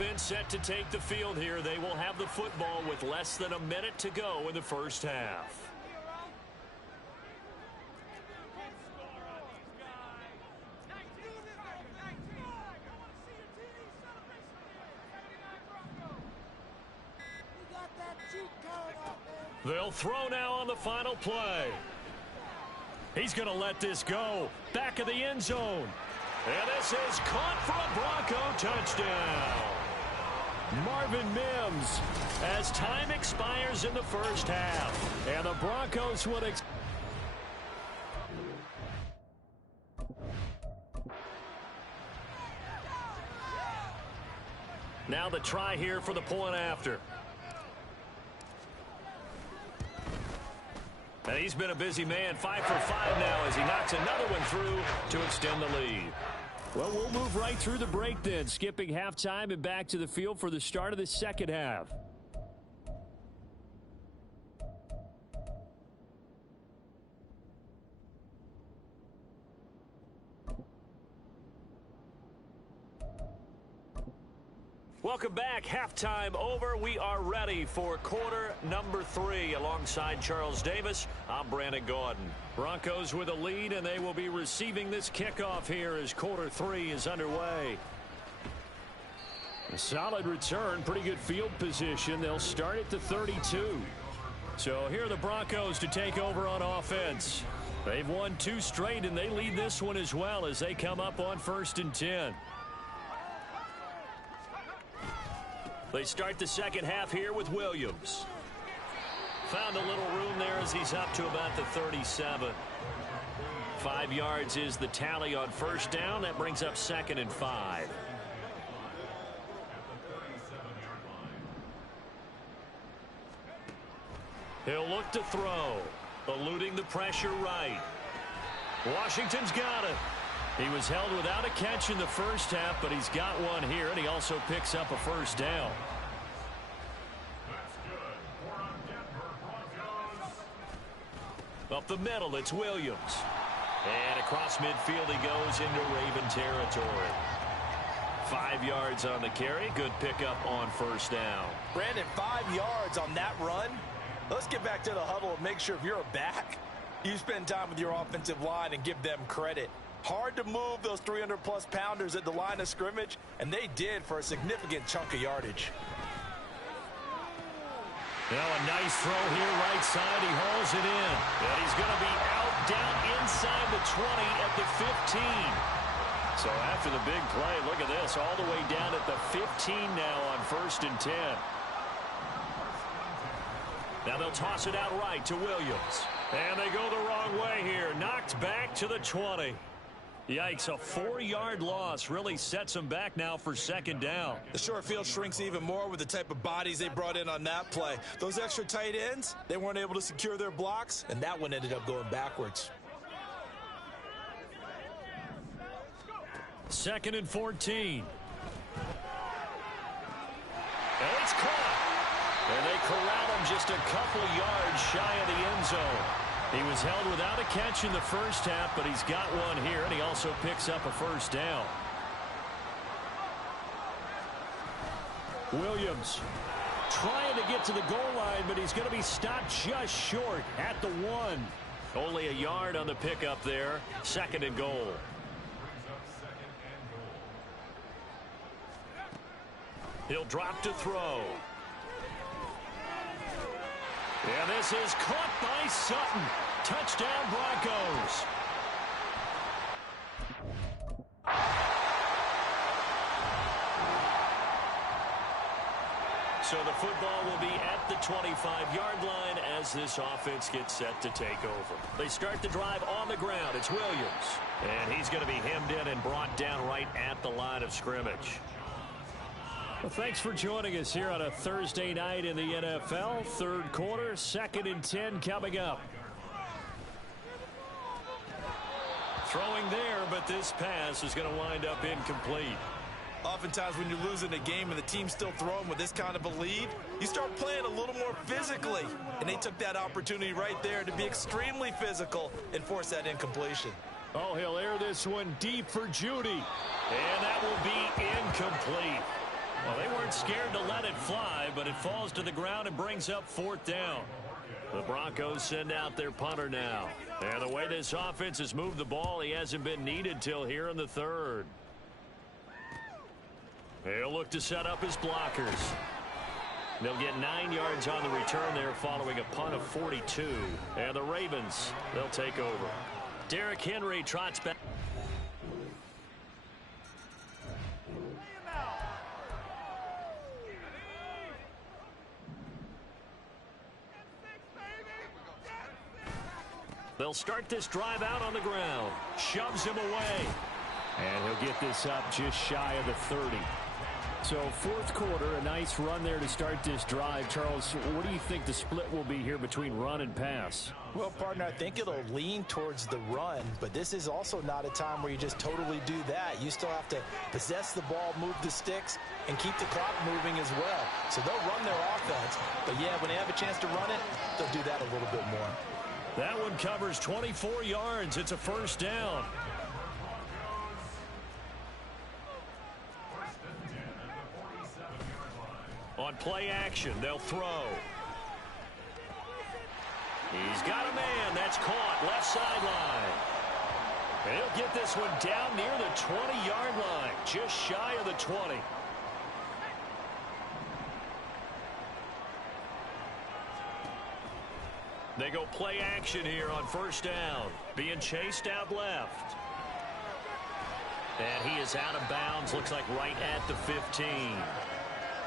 Offense set to take the field here. They will have the football with less than a minute to go in the first half. They'll throw now on the final play. He's going to let this go. Back of the end zone. And this is caught for a Bronco touchdown. Marvin Mims as time expires in the first half. And the Broncos would now the try here for the point after. And he's been a busy man, 5 for 5 now as he knocks another one through to extend the lead. Well, we'll move right through the break then, skipping halftime and back to the field for the start of the second half. Welcome back. Halftime over. We are ready for quarter number 3. Alongside Charles Davis, I'm Brandon Gordon. Broncos with a lead, and they will be receiving this kickoff here as quarter 3 is underway. A solid return, pretty good field position. They'll start at the 32. So here are the Broncos to take over on offense. They've won 2 straight, and they lead this one as well as they come up on 1st and 10. They start the second half here with Williams. Found a little room there as he's up to about the 37. 5 yards is the tally on 1st down. That brings up 2nd and 5. He'll look to throw. Eluding the pressure right. Washington's got it. He was held without a catch in the first half, but he's got one here, and he also picks up a 1st down. Up the middle, it's Williams. And across midfield he goes into Raven territory. 5 yards on the carry. Good pickup on 1st down. Brandon, 5 yards on that run. Let's get back to the huddle and make sure if you're a back, you spend time with your offensive line and give them credit. Hard to move those 300-plus pounders at the line of scrimmage, and they did for a significant chunk of yardage. Now a nice throw here right side. He hauls it in. And he's going to be out down inside the 20 at the 15. So after the big play, look at this, all the way down at the 15 now on 1st and 10. Now they'll toss it out right to Williams. And they go the wrong way here. Knocked back to the 20. Yikes, a 4-yard loss really sets them back now for 2nd down. The short field shrinks even more with the type of bodies they brought in on that play. Those extra tight ends, they weren't able to secure their blocks, and that one ended up going backwards. 2nd and 14. And it's caught. And they corral him just a couple yards shy of the end zone. He was held without a catch in the first half, but he's got one here, and he also picks up a 1st down. Williams trying to get to the goal line, but he's going to be stopped just short at the 1. Only a yard on the pickup there. 2nd and goal. He'll drop to throw. And this is caught by Sutton. Touchdown, Broncos. So the football will be at the 25-yard line as this offense gets set to take over. They start the drive on the ground. It's Williams. And he's going to be hemmed in and brought down right at the line of scrimmage. Well, thanks for joining us here on a Thursday night in the NFL. 3rd quarter, 2nd and 10 coming up. Throwing there, but this pass is going to wind up incomplete. Oftentimes when you're losing a game and the team's still throwing with this kind of a lead, you start playing a little more physically. And they took that opportunity right there to be extremely physical and force that incompletion. Oh, he'll air this one deep for Judy. And that will be incomplete. Well, they weren't scared to let it fly, but it falls to the ground and brings up 4th down. The Broncos send out their punter now. And the way this offense has moved the ball, he hasn't been needed till here in the 3rd. He'll look to set up his blockers. They'll get 9 yards on the return there following a punt of 42. And the Ravens, they'll take over. Derrick Henry trots back. They'll start this drive out on the ground. Shoves him away. And he'll get this up just shy of the 30. So 4th quarter, a nice run there to start this drive. Charles, what do you think the split will be here between run and pass? Well, partner, I think it'll lean towards the run, but this is also not a time where you just totally do that. You still have to possess the ball, move the sticks, and keep the clock moving as well. So they'll run their offense, but yeah, when they have a chance to run it, they'll do that a little bit more. That one covers 24 yards. It's a 1st down. On play action, they'll throw. He's got a man. That's caught. Left sideline. And he'll get this one down near the 20-yard line. Just shy of the 20. They go play action here on first down. Being chased out left. And he is out of bounds. Looks like right at the 15.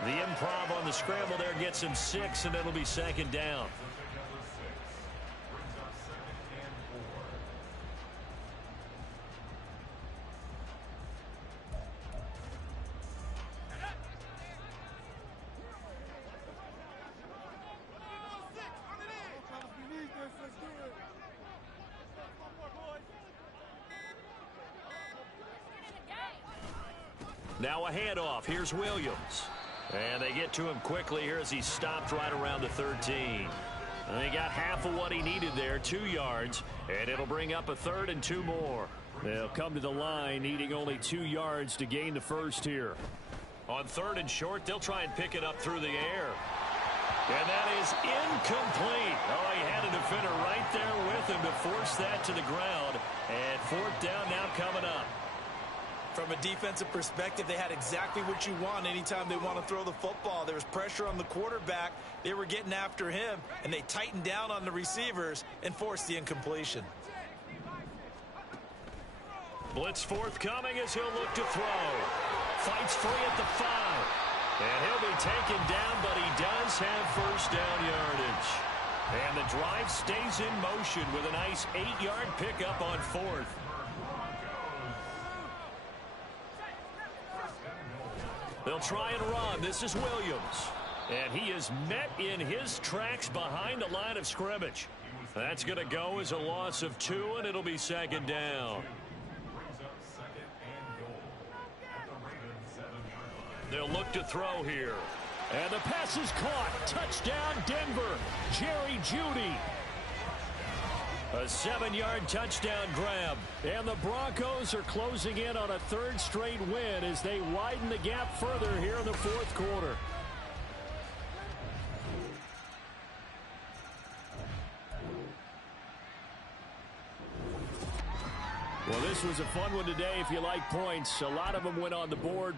The improv on the scramble there gets him 6, and it'll be second down. Now a handoff. Here's Williams. And they get to him quickly here as he stopped right around the 13. And he got half of what he needed there, 2 yards. And it'll bring up a 3rd and 2 more. They'll come to the line needing only 2 yards to gain the first here. On 3rd and short, they'll try and pick it up through the air. And that is incomplete. Oh, he had a defender right there with him to force that to the ground. And 4th down now coming up. From a defensive perspective, they had exactly what you want anytime they want to throw the football. There was pressure on the quarterback. They were getting after him, and they tightened down on the receivers and forced the incompletion. Blitz forthcoming as he'll look to throw. Fights free at the 5. And he'll be taken down, but he does have first down yardage. And the drive stays in motion with a nice 8-yard pickup on 4th. They'll try and run. This is Williams. And he is met in his tracks behind the line of scrimmage. That's going to go as a loss of 2, and it'll be second down. They'll look to throw here. And the pass is caught. Touchdown, Denver. Jerry Jeudy. A 7-yard touchdown grab. And the Broncos are closing in on a 3rd straight win as they widen the gap further here in the 4th quarter. Well, this was a fun one today if you like points. A lot of them went on the board.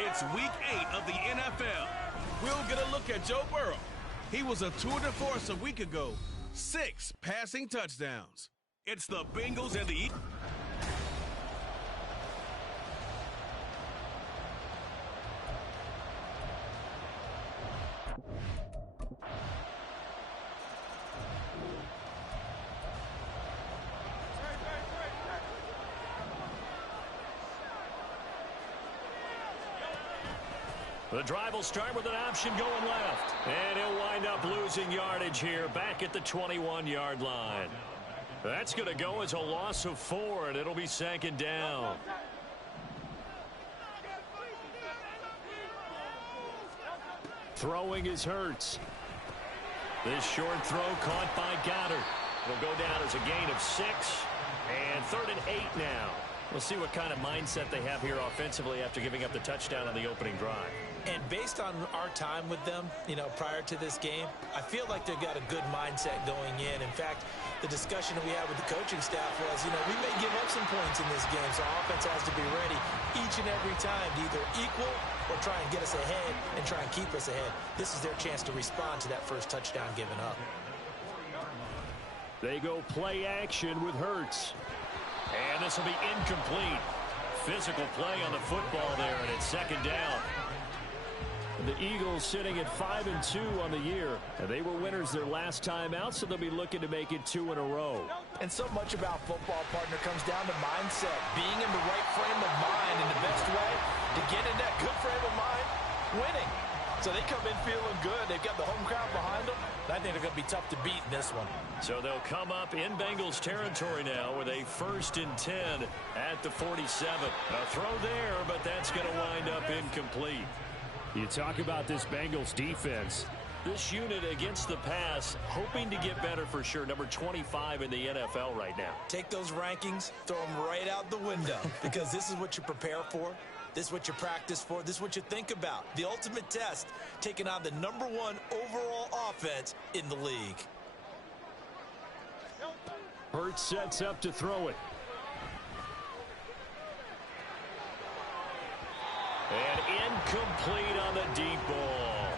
It's Week 8 of the NFL. We'll get a look at Joe Burrow. He was a tour de force a week ago. 6 passing touchdowns. It's the Bengals and the Eagles. The drive will start with an option going left. And he'll wind up losing yardage here back at the 21-yard line. That's going to go as a loss of 4, and it'll be 2nd down. Throwing is Hurts. This short throw caught by Goddard. It'll go down as a gain of 6. And 3rd and 8 now. We'll see what kind of mindset they have here offensively after giving up the touchdown on the opening drive. And based on our time with them, prior to this game, I feel like they've got a good mindset going in. In fact, the discussion that we had with the coaching staff was, we may give up some points in this game, so our offense has to be ready each and every time to either equal or try and get us ahead and try and keep us ahead. This is their chance to respond to that first touchdown given up. They go play action with Hurts. And this will be incomplete. Physical play on the football there, and it's 2nd down. The Eagles sitting at 5-2 on the year. And they were winners their last time out, so they'll be looking to make it 2 in a row. And so much about football, partner, comes down to mindset. Being in the right frame of mind, and the best way to get in that good frame of mind, winning. So they come in feeling good. They've got the home crowd behind them. I think they're going to be tough to beat in this one. So they'll come up in Bengals territory now with a 1st and 10 at the 47. A throw there, but that's going to wind up incomplete. You talk about this Bengals defense. This unit against the pass, hoping to get better for sure. Number 25 in the NFL right now. Take those rankings, throw them right out the window, because this is what you prepare for. This is what you practice for. This is what you think about. The ultimate test, taking on the number 1 overall offense in the league. Hurts sets up to throw it. And incomplete on the deep ball.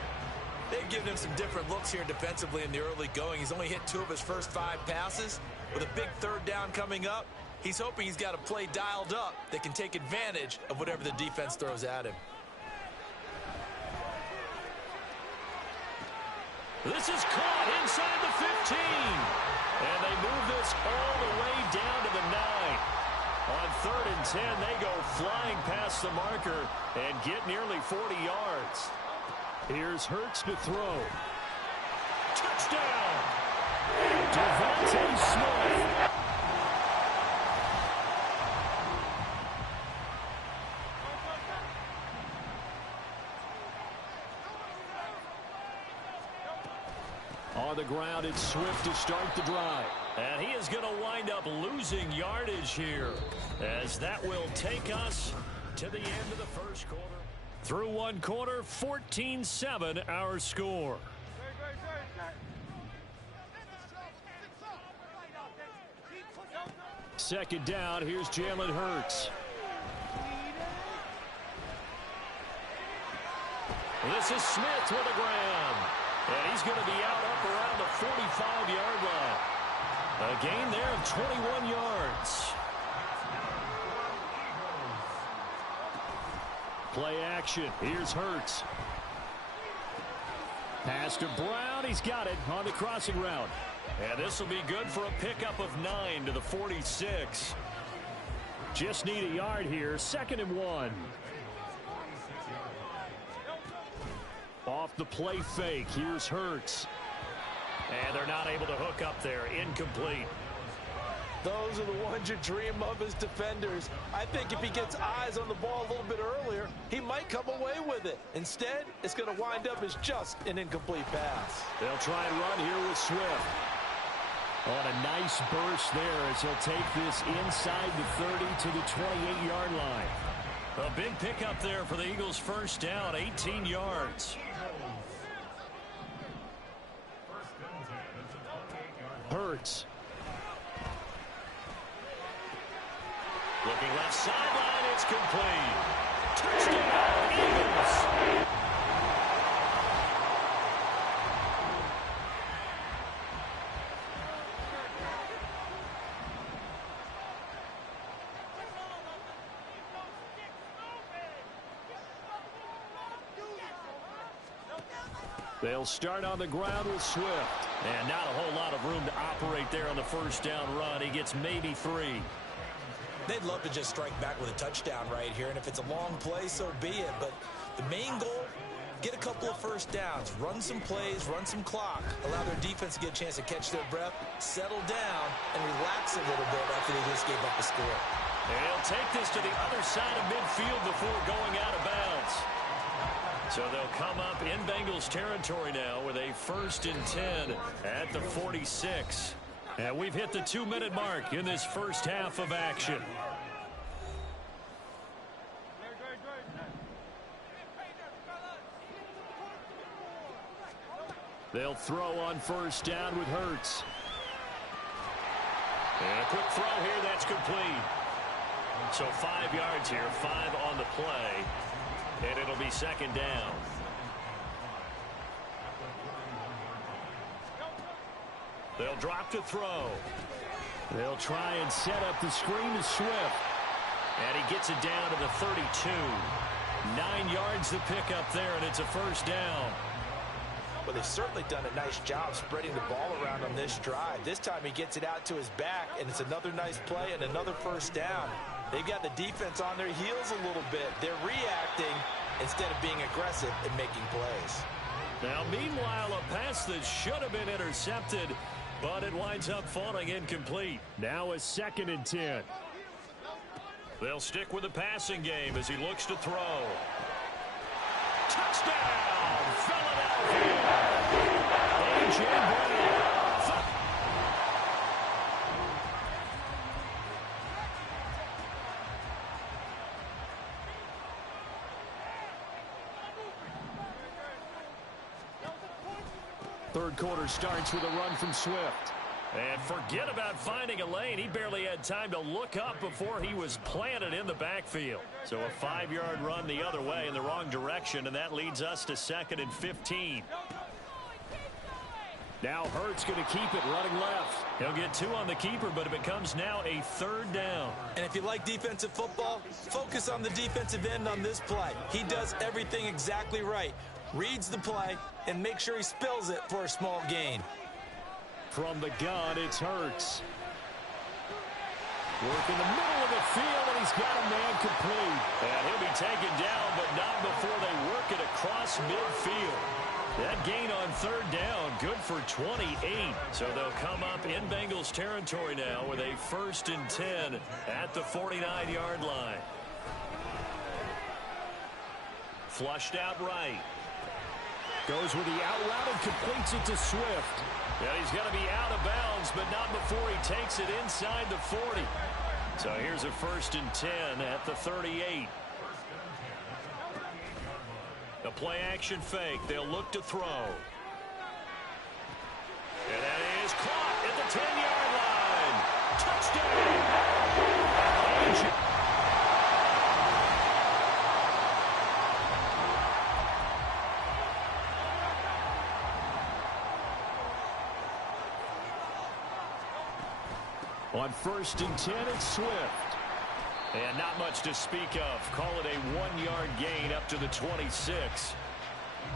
They've given him some different looks here defensively in the early going. He's only hit 2 of his first 5 passes. With a big 3rd down coming up, he's hoping he's got a play dialed up that can take advantage of whatever the defense throws at him. This is caught inside the 15. And they move this all the way down to the 9. On 3rd and 10, they go flying past the marker and get nearly 40 yards. Here's Hurts to throw. Touchdown! Devontae Smith. On the ground, it's Swift to start the drive. And he is going to wind up losing yardage here, as that will take us to the end of the first quarter. Through 1 quarter, 14-7 our score. Second down, here's Jalen Hurts. This is Smith with the ground. And he's going to be out up around the 45-yard line. A gain there of 21 yards. Play action. Here's Hurts. Pass to Brown. He's got it on the crossing route. And this will be good for a pickup of 9 to the 46. Just need a yard here. 2nd and 1. Off the play fake. Here's Hurts. And they're not able to hook up there. Incomplete. Those are the ones you dream of as defenders. I think if he gets eyes on the ball a little bit earlier, he might come away with it. Instead, it's going to wind up as just an incomplete pass. They'll try and run here with Swift. On a nice burst there as he'll take this inside the 30 to the 28-yard line. A big pickup there for the Eagles' first down, 18 yards. Hurts. Looking left sideline, it's complete. Touchdown, Eagles. They'll start on the ground with Swift. And not a whole lot of room to operate there on the first down run. He gets maybe 3. They'd love to just strike back with a touchdown right here, and if it's a long play, so be it. But the main goal, get a couple of first downs, run some plays, run some clock, allow their defense to get a chance to catch their breath, settle down, and relax a little bit after they just gave up a score. And he'll take this to the other side of midfield before going out of bounds. So they'll come up in Bengals territory now with a 1st and 10 at the 46. And we've hit the 2-minute mark in this first half of action. They'll throw on first down with Hurts. And a quick throw here, that's complete. So 5 yards here, 5 on the play. And it'll be 2nd down. They'll drop to throw. They'll try and set up the screen to Swift. And he gets it down to the 32. 9 yards to pick up there, and it's a 1st down. Well, they've certainly done a nice job spreading the ball around on this drive. This time he gets it out to his back, and it's another nice play and another 1st down. They've got the defense on their heels a little bit. They're reacting instead of being aggressive and making plays. Now, meanwhile, a pass that should have been intercepted, but it winds up falling incomplete. Now a 2nd and 10. They'll stick with the passing game as he looks to throw. Touchdown, Philadelphia! A.J. Brown. Third quarter starts with a run from Swift. And forget about finding a lane. He barely had time to look up before he was planted in the backfield. So a 5-yard run the other way in the wrong direction, and that leads us to 2nd and 15. Now Hurts going to keep it running left. He'll get 2 on the keeper, but it becomes now a 3rd down. And if you like defensive football, focus on the defensive end on this play. He does everything exactly right. Reads the play and makes sure he spills it for a small gain. From the gun, it's Hurts. Work in the middle of the field, and he's got a man complete. And he'll be taken down, but not before they work it across midfield. That gain on 3rd down, good for 28. So they'll come up in Bengals territory now with a 1st and 10 at the 49-yard line. Flushed out right. Goes with the out route and completes it to Swift. Yeah, he's going to be out of bounds, but not before he takes it inside the 40. So here's a 1st and 10 at the 38. The play action fake. They'll look to throw. And that is caught at the 10-yard line. Touchdown! On 1st and 10, it's Swift. And not much to speak of. Call it a 1-yard gain up to the 26.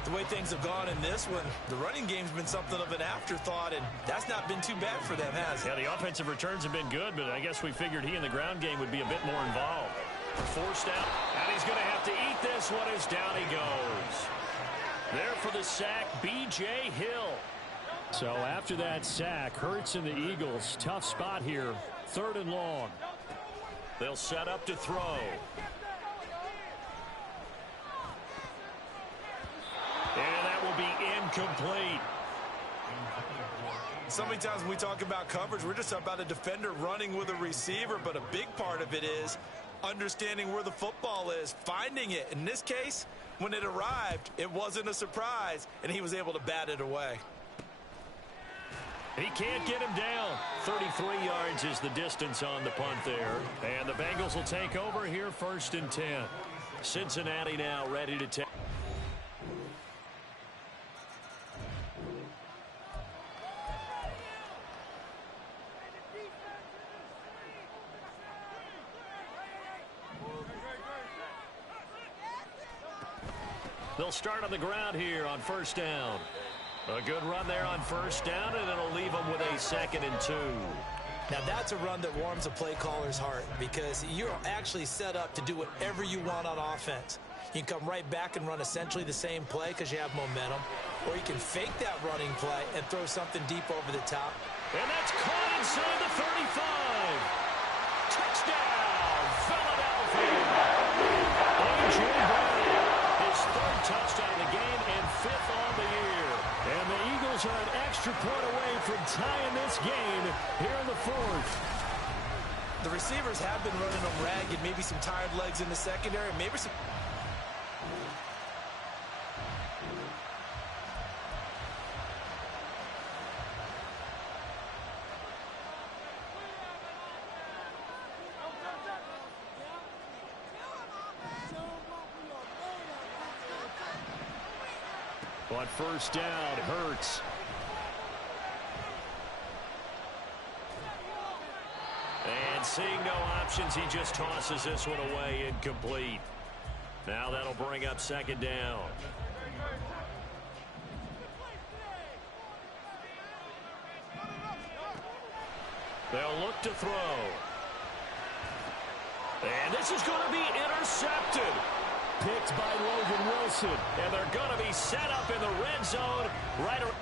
The way things have gone in this one, the running game's been something of an afterthought, and that's not been too bad for them, has it? Yeah, the offensive returns have been good, but I guess we figured he in the ground game would be a bit more involved. Forced out, and he's going to have to eat this one as down he goes. There for the sack, B.J. Hill. So after that sack, Hurts and the Eagles, tough spot here, 3rd and long. They'll set up to throw. And that will be incomplete. So many times when we talk about coverage, we're just talking about a defender running with a receiver, but a big part of it is understanding where the football is, finding it. In this case, when it arrived, it wasn't a surprise, and he was able to bat it away. He can't get him down. 33 yards is the distance on the punt there. And the Bengals will take over here 1st and 10. Cincinnati now ready to take. They'll start on the ground here on first down. A good run there on first down, and it'll leave them with a 2nd and 2. Now, that's a run that warms a play caller's heart because you're actually set up to do whatever you want on offense. You can come right back and run essentially the same play because you have momentum, or you can fake that running play and throw something deep over the top. And that's caught inside the 35. Touchdown, Philadelphia. A.J. Brown, his 3rd touchdown of the game and 5th on the year. And the Eagles are an extra point away from tying this game here in the 4th. The receivers have been running them ragged, maybe some tired legs in the secondary, maybe some... On first down, Hurts. And seeing no options, he just tosses this one away, incomplete. Now that'll bring up 2nd down. They'll look to throw. And this is going to be intercepted. Picked by Logan Wilson. And they're going to be set up in the red zone right around.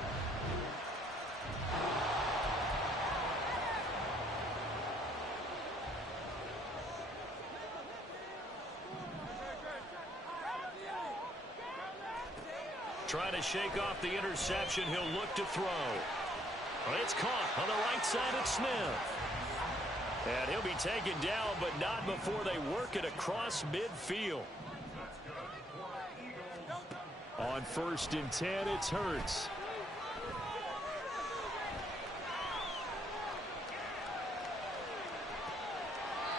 Trying to shake off the interception. He'll look to throw. It's caught on the right side of Smith. And he'll be taken down, but not before they work it across midfield. On 1st and 10, it's Hurts.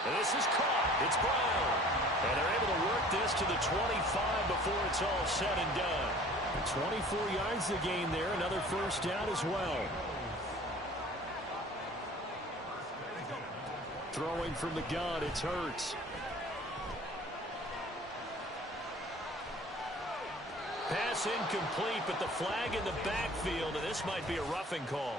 And this is caught. It's Brown. And they're able to work this to the 25 before it's all said and done. 24 yards to gain there. Another first down as well. Throwing from the gun, it's Hurts. Pass incomplete, but the flag in the backfield, and this might be a roughing call.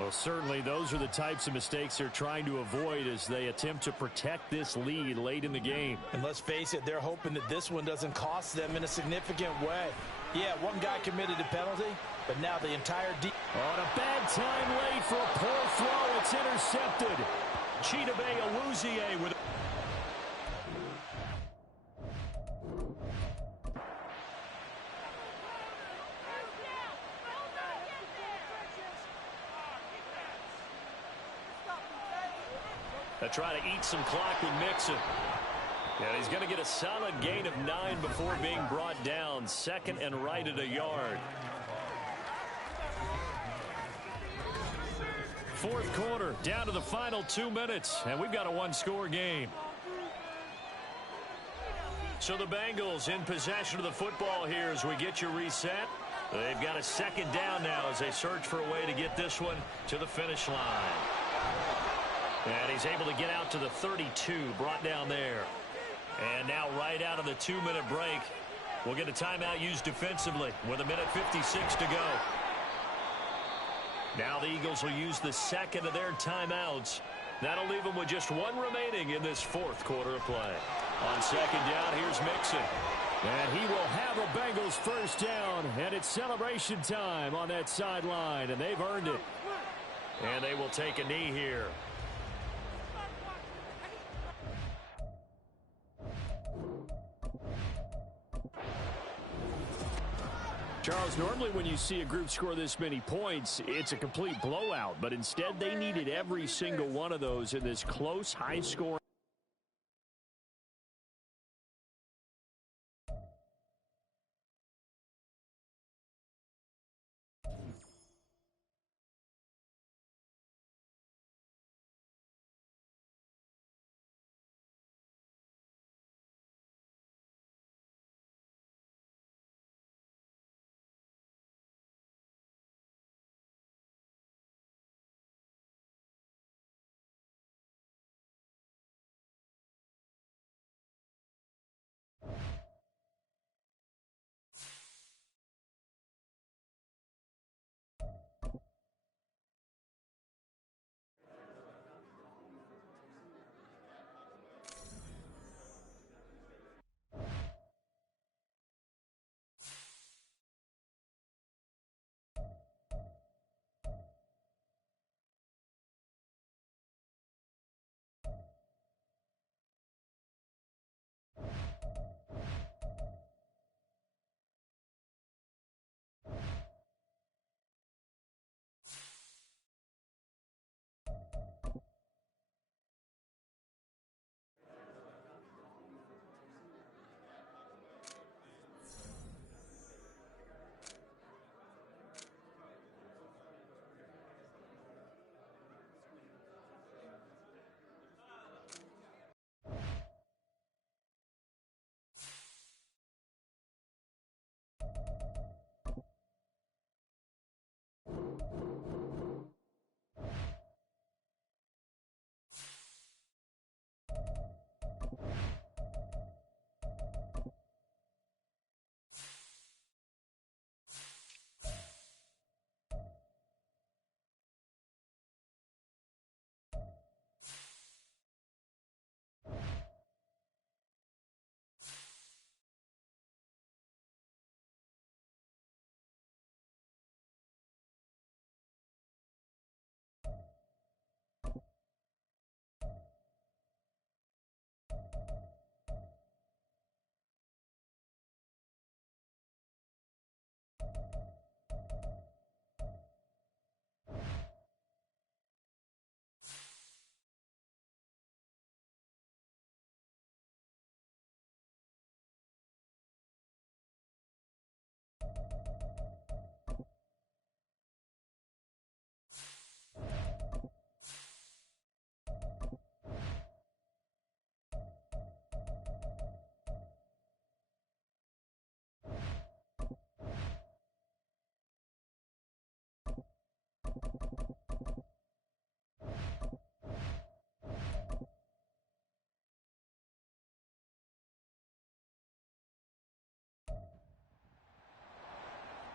Well, certainly those are the types of mistakes they're trying to avoid as they attempt to protect this lead late in the game. And let's face it, they're hoping that this one doesn't cost them in a significant way. Yeah, one guy committed a penalty, but now the entire deep. On a bad time late for a poor throw, it's intercepted. Chidobe Awuzie with. They're trying to eat some clock with Mixon. And he's going to get a solid gain of 9 before being brought down. 2nd and right at a yard. 4th quarter, down to the final 2 minutes, and we've got a one-score game. So the Bengals in possession of the football here as we get you reset. They've got a 2nd down now as they search for a way to get this one to the finish line. And he's able to get out to the 32, brought down there. And now right out of the 2-minute break, we'll get a timeout used defensively with 1:56 to go. Now the Eagles will use the 2nd of their timeouts. That'll leave them with just 1 remaining in this 4th quarter of play. On 2nd down, here's Mixon. And he will have a Bengals first down, and it's celebration time on that sideline, and they've earned it. And they will take a knee here. Charles, normally when you see a group score this many points, it's a complete blowout. But instead, they needed every single one of those in this close, high-scoring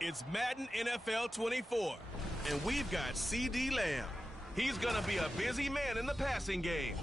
It's Madden NFL 24, and we've got C.D. Lamb. He's going to be a busy man in the passing game.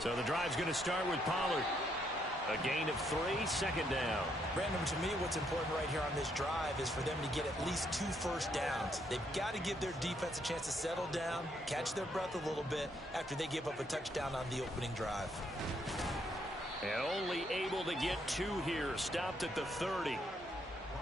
So the drive's going to start with Pollard. A gain of 3, second down. Brandon, to me, what's important right here on this drive is for them to get at least 2 first downs. They've got to give their defense a chance to settle down, catch their breath a little bit after they give up a touchdown on the opening drive. And only able to get 2 here, stopped at the 30.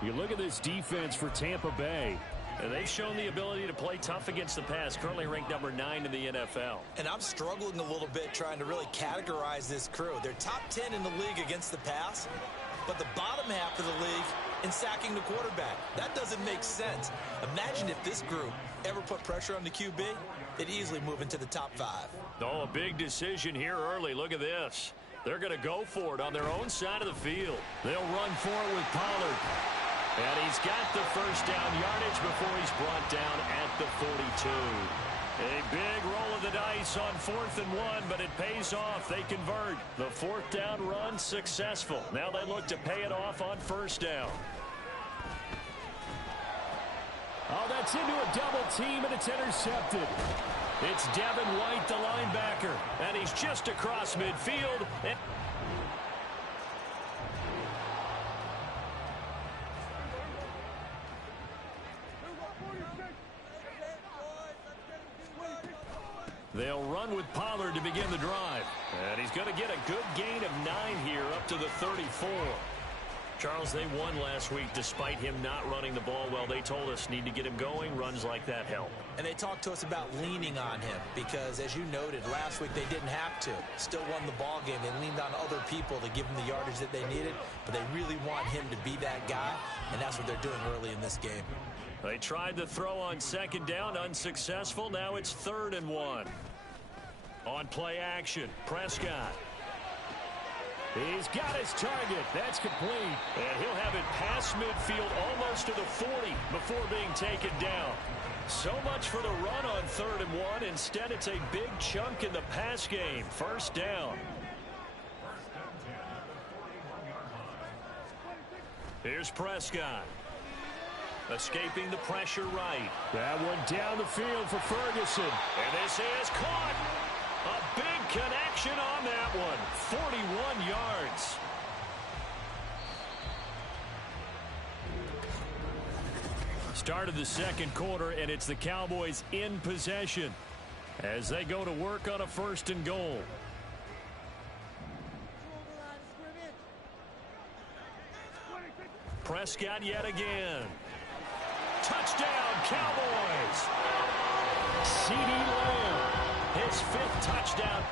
You look at this defense for Tampa Bay. And they've shown the ability to play tough against the pass, currently ranked number 9 in the NFL. And I'm struggling a little bit trying to really categorize this crew. They're top 10 in the league against the pass, but the bottom half of the league in sacking the quarterback. That doesn't make sense. Imagine if this group ever put pressure on the QB, they'd easily move into the top 5. Oh, a big decision here early. Look at this. They're going to go for it on their own side of the field. They'll run for it with Pollard. And he's got the first down yardage before he's brought down at the 42. A big roll of the dice on 4th and 1, but it pays off. They convert. The 4th down run successful. Now they look to pay it off on 1st down. Oh, that's into a double team, and it's intercepted. It's Devin White, the linebacker, and he's just across midfield. They'll run with Pollard to begin the drive. And he's going to get a good gain of 9 here up to the 34. Charles, they won last week despite him not running the ball well. They told us need to get him going. Runs like that help. And they talked to us about leaning on him because, as you noted, last week they didn't have to. Still won the ball game. They leaned on other people to give them the yardage that they needed, but they really want him to be that guy, and that's what they're doing early in this game. They tried to throw on 2nd down, unsuccessful. Now it's 3rd and 1. On play action, Prescott. He's got his target. That's complete. And he'll have it past midfield almost to the 40 before being taken down. So much for the run on 3rd and 1. Instead, it's a big chunk in the pass game. 1st down. Here's Prescott. Escaping the pressure right. That one down the field for Ferguson. And this is caught. A big connection on that one. 41 yards. Start of the 2nd quarter, and it's the Cowboys in possession as they go to work on a 1st and goal. Prescott yet again. Touchdown, Cowboys! C.D. Lamb, his 5th touchdown.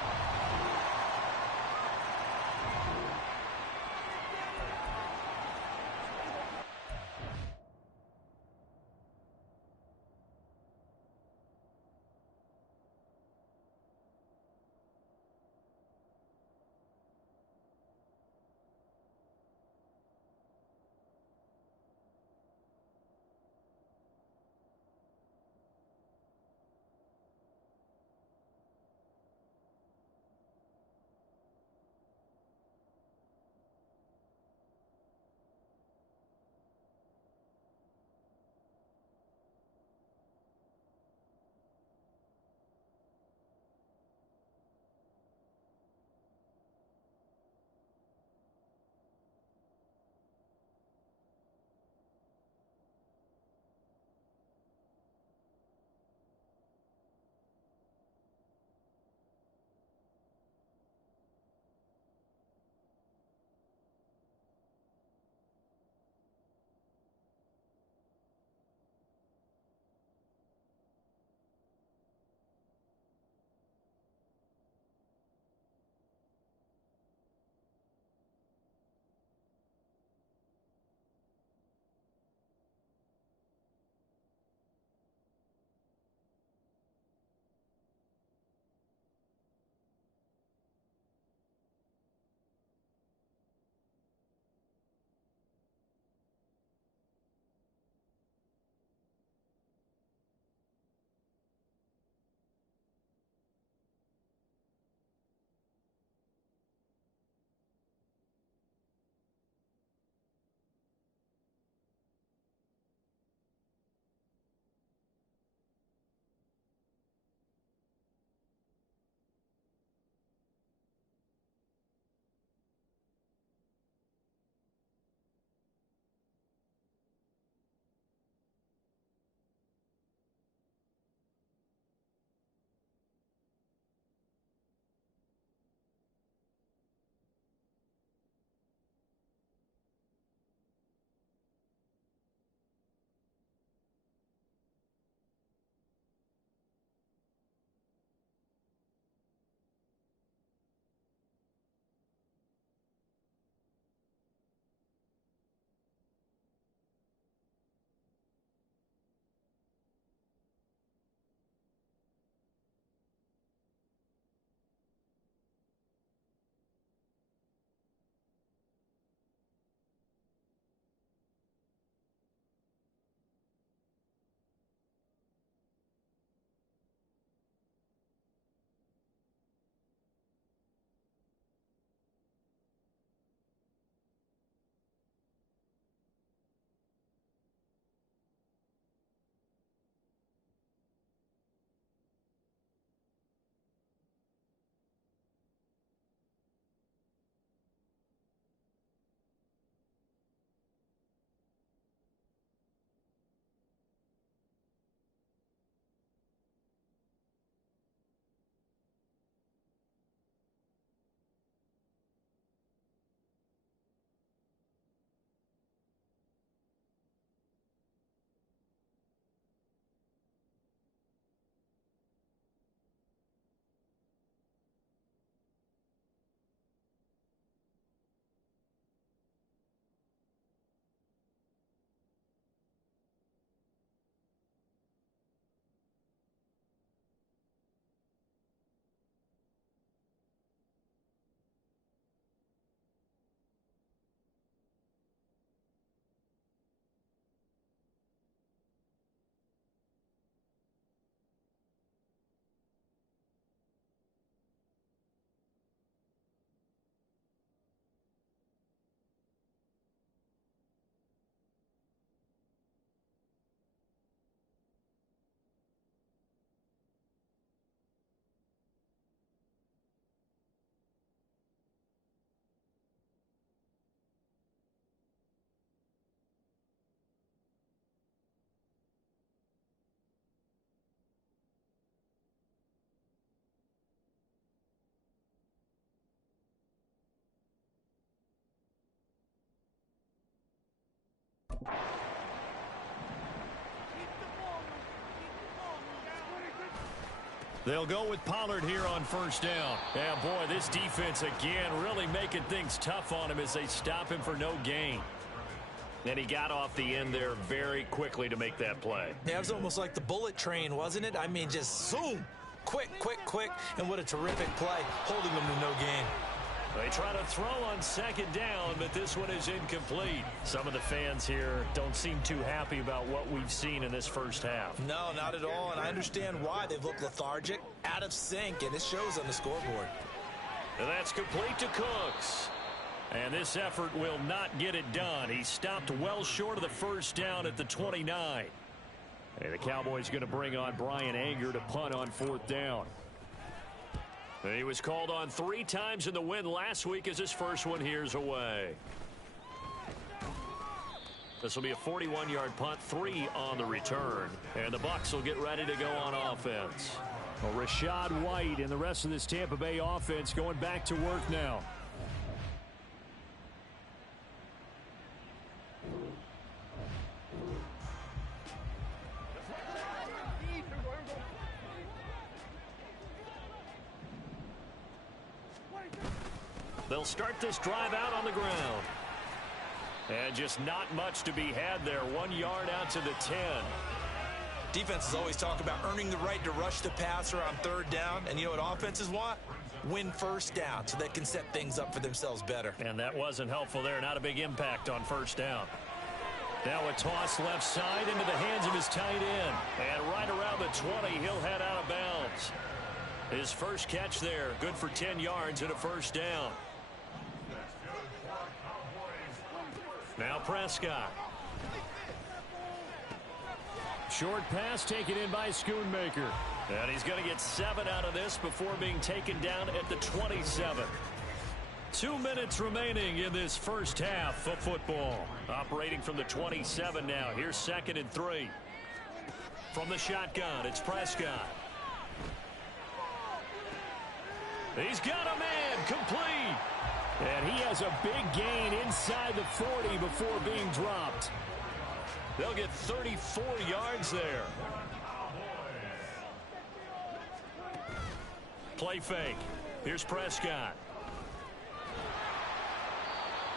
They'll go with Pollard here on first down. Yeah, boy, this defense again really making things tough on him as they stop him for no gain. And he got off the end there very quickly to make that play. Yeah, it was almost like the bullet train, wasn't it? I mean, just zoom. Quick, quick, quick. And what a terrific play, holding them to no gain. They try to throw on second down, but this one is incomplete. Some of the fans here don't seem too happy about what we've seen in this first half. No, not at all, and I understand why. They've looked lethargic, out of sync, and it shows on the scoreboard. And that's complete to Cooks. And this effort will not get it done. He stopped well short of the first down at the 29. And the Cowboys going to bring on Brian Anger to punt on fourth down. He was called on 3 times in the win last week as his first one here's away. This will be a 41-yard punt, 3 on the return. And the Bucs will get ready to go on offense. Well, Rachaad White and the rest of this Tampa Bay offense going back to work now. They'll start this drive out on the ground. And just not much to be had there. 1 yard out to the 10. Defenses always talk about earning the right to rush the passer on third down. And you know what offenses want? Win first down so they can set things up for themselves better. And that wasn't helpful there. Not a big impact on first down. Now a toss left side into the hands of his tight end. And right around the 20, he'll head out of bounds. His first catch there, good for 10 yards and a first down. Now Prescott. Short pass taken in by Schoonmaker. And he's going to get 7 out of this before being taken down at the 27. 2 minutes remaining in this first half of football. Operating from the 27 now. Here's 2nd and 3. From the shotgun, it's Prescott. He's got a man, complete. And he has a big gain inside the 40 before being dropped. They'll get 34 yards there. Play fake. Here's Prescott.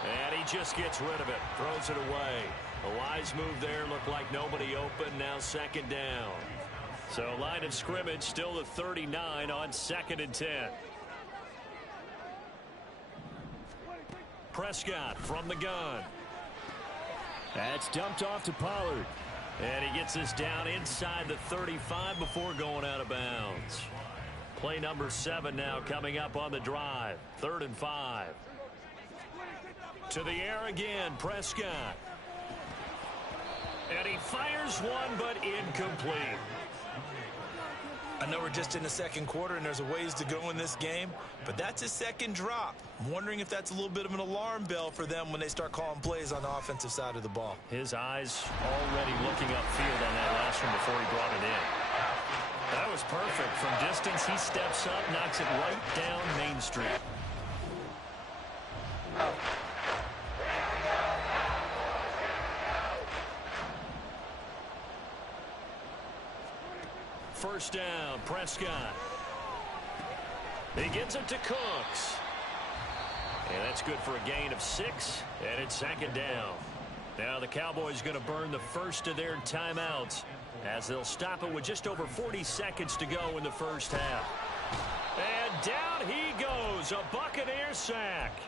And he just gets rid of it. Throws it away. A wise move there. Looked like nobody open. Now 2nd down. So line of scrimmage still the 39 on 2nd and 10. Prescott from the gun. That's dumped off to Pollard. And he gets this down inside the 35 before going out of bounds. Play number 7 now coming up on the drive. 3rd and 5. To the air again, Prescott. And he fires one, but incomplete. I know we're just in the second quarter and there's a ways to go in this game, but that's his second drop. I'm wondering if that's a little bit of an alarm bell for them when they start calling plays on the offensive side of the ball. His eyes already looking upfield on that last one before he brought it in. That was perfect. From distance, he steps up, knocks it right down Main Street. First down, Prescott. He gets it to Cooks. And that's good for a gain of 6. And it's 2nd down. Now the Cowboys going to burn the first of their timeouts as they'll stop it with just over 40 seconds to go in the first half. And down he goes. A Buccaneer sack.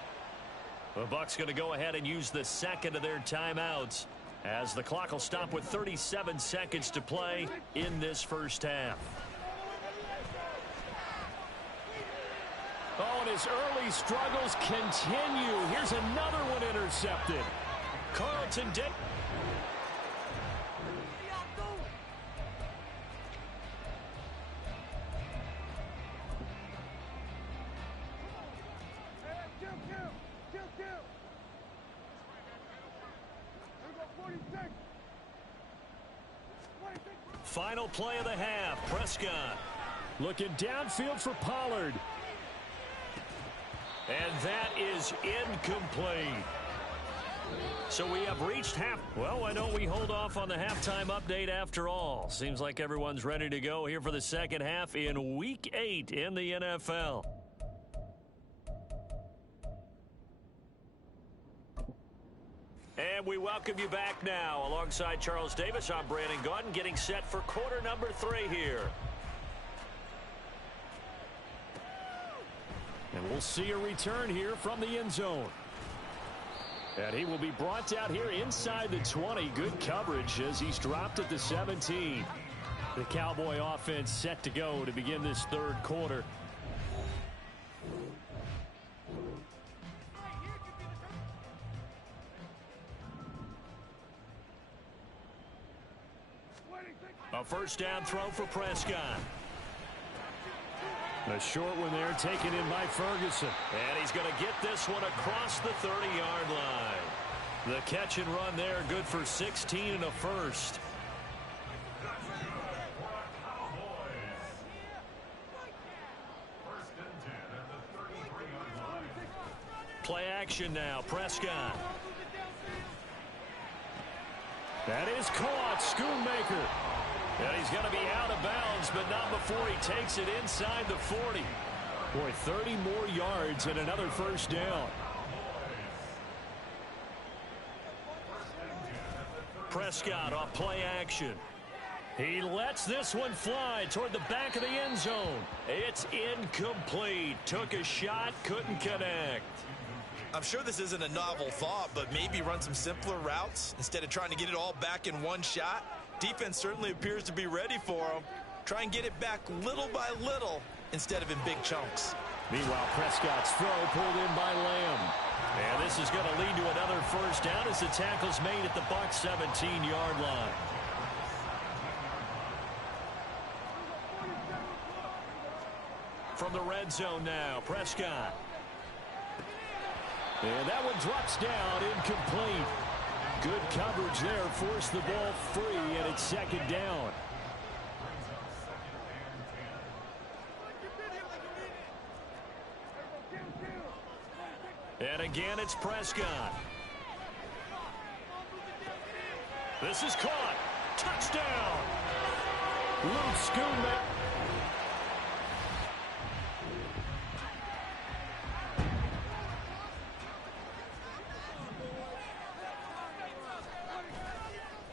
The Bucs going to go ahead and use the second of their timeouts as the clock will stop with 37 seconds to play in this first half. Oh, and his early struggles continue. Here's another one intercepted. Carlton did. Final play of the half. Prescott looking downfield for Pollard. And that is incomplete. So we have reached half. Well, why don't we hold off on the halftime update after all? Seems like everyone's ready to go here for the second half in Week 8 in the NFL. And we welcome you back now. Alongside Charles Davis, I'm Brandon Gaudin, getting set for quarter number 3 here. And we'll see a return here from the end zone. And he will be brought down here inside the 20. Good coverage as he's dropped at the 17. The Cowboy offense set to go to begin this third quarter. A first down throw for Prescott. A short one there taken in by Ferguson. And he's going to get this one across the 30-yard line. The catch and run there, good for 16 and a first. Play action now, Prescott. That is caught, Schoonmaker. And he's going to be out of bounds, but not before he takes it inside the 40. Boy, 30 more yards and another first down. Prescott off play action. He lets this one fly toward the back of the end zone. It's incomplete. Took a shot, couldn't connect. I'm sure this isn't a novel thought, but maybe run some simpler routes instead of trying to get it all back in one shot. Defense certainly appears to be ready for him. Try and get it back little by little instead of in big chunks. Meanwhile, Prescott's throw pulled in by Lamb. And this is going to lead to another first down as the tackle's made at the Bucs 17-yard line. From the red zone now, Prescott. And that one drops down, incomplete. Good coverage there, forced the ball free, and it's second down. And again, it's Prescott. This is caught. Touchdown! Luke Schoonmaker.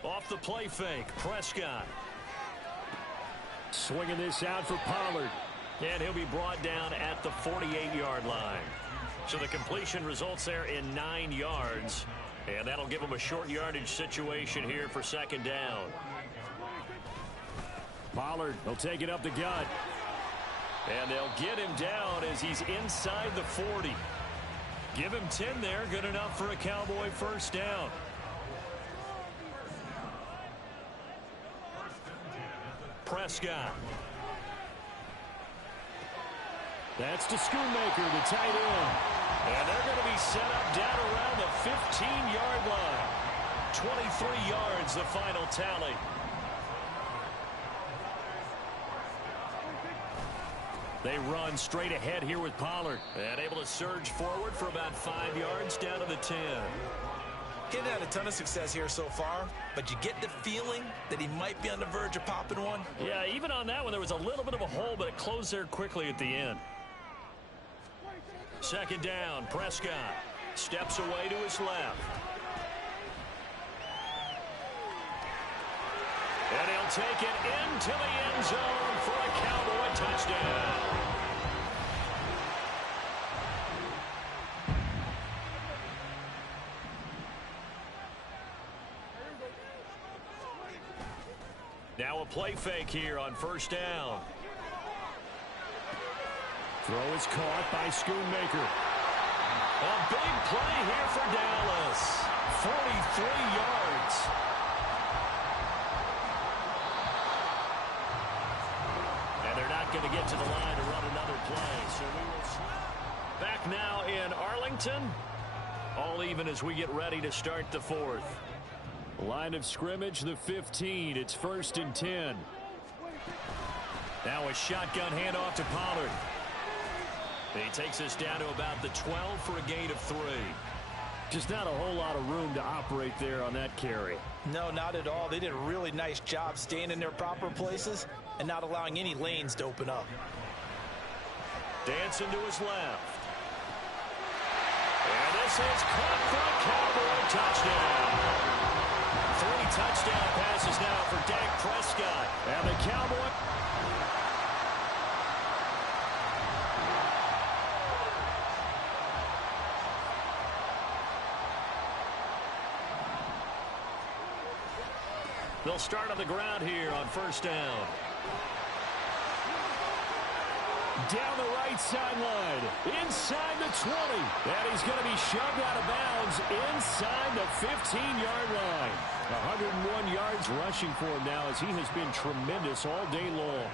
Off the play fake, Prescott. Swinging this out for Pollard. And he'll be brought down at the 48-yard line. So the completion results there in 9 yards. And that'll give him a short yardage situation here for second down. Pollard, he'll take it up the gut. And they'll get him down as he's inside the 40. Give him 10 there, good enough for a Cowboy first down. Prescott. That's to Schoonmaker, the tight end. And they're going to be set up down around the 15-yard line. 23 yards, the final tally. They run straight ahead here with Pollard. And able to surge forward for about 5 yards down to the 10. He hasn't had a ton of success here so far, but you get the feeling that he might be on the verge of popping one. Yeah, even on that one, there was a little bit of a hole, but it closed there quickly at the end. Second down, Prescott steps away to his left. And he'll take it into the end zone for a Cowboy touchdown. Now a play fake here on first down. Throw is caught by Schoonmaker. A big play here for Dallas. 43 yards. And they're not going to get to the line to run another play. So we will back now in Arlington. All even as we get ready to start the fourth. Line of scrimmage, the 15. It's 1st and 10. Now a shotgun handoff to Pollard. He takes us down to about the 12 for a gain of 3. Just not a whole lot of room to operate there on that carry. No, not at all. They did a really nice job staying in their proper places and not allowing any lanes to open up. Dancing to his left. And this is caught for a Cowboy touchdown. 3 touchdown passes now for Dak Prescott. And the Cowboy... They'll start on the ground here on first down. Down the right sideline, inside the 20. And he's going to be shoved out of bounds inside the 15-yard line. 101 yards rushing for him now as he has been tremendous all day long.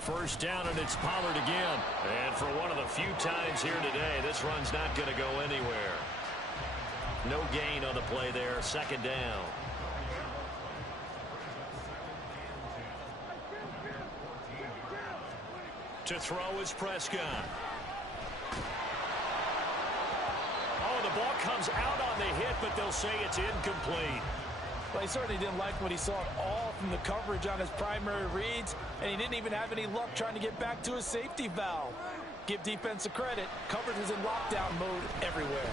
First down, and it's Pollard again. And for one of the few times here today, this run's not going to go anywhere. No gain on the play there. Second down. To throw is Prescott. Oh, the ball comes out on the hit, but they'll say it's incomplete. Well, he certainly didn't like what he saw at all from the coverage on his primary reads, and he didn't even have any luck trying to get back to his safety valve. Give defense a credit. Coverage was in lockdown mode everywhere.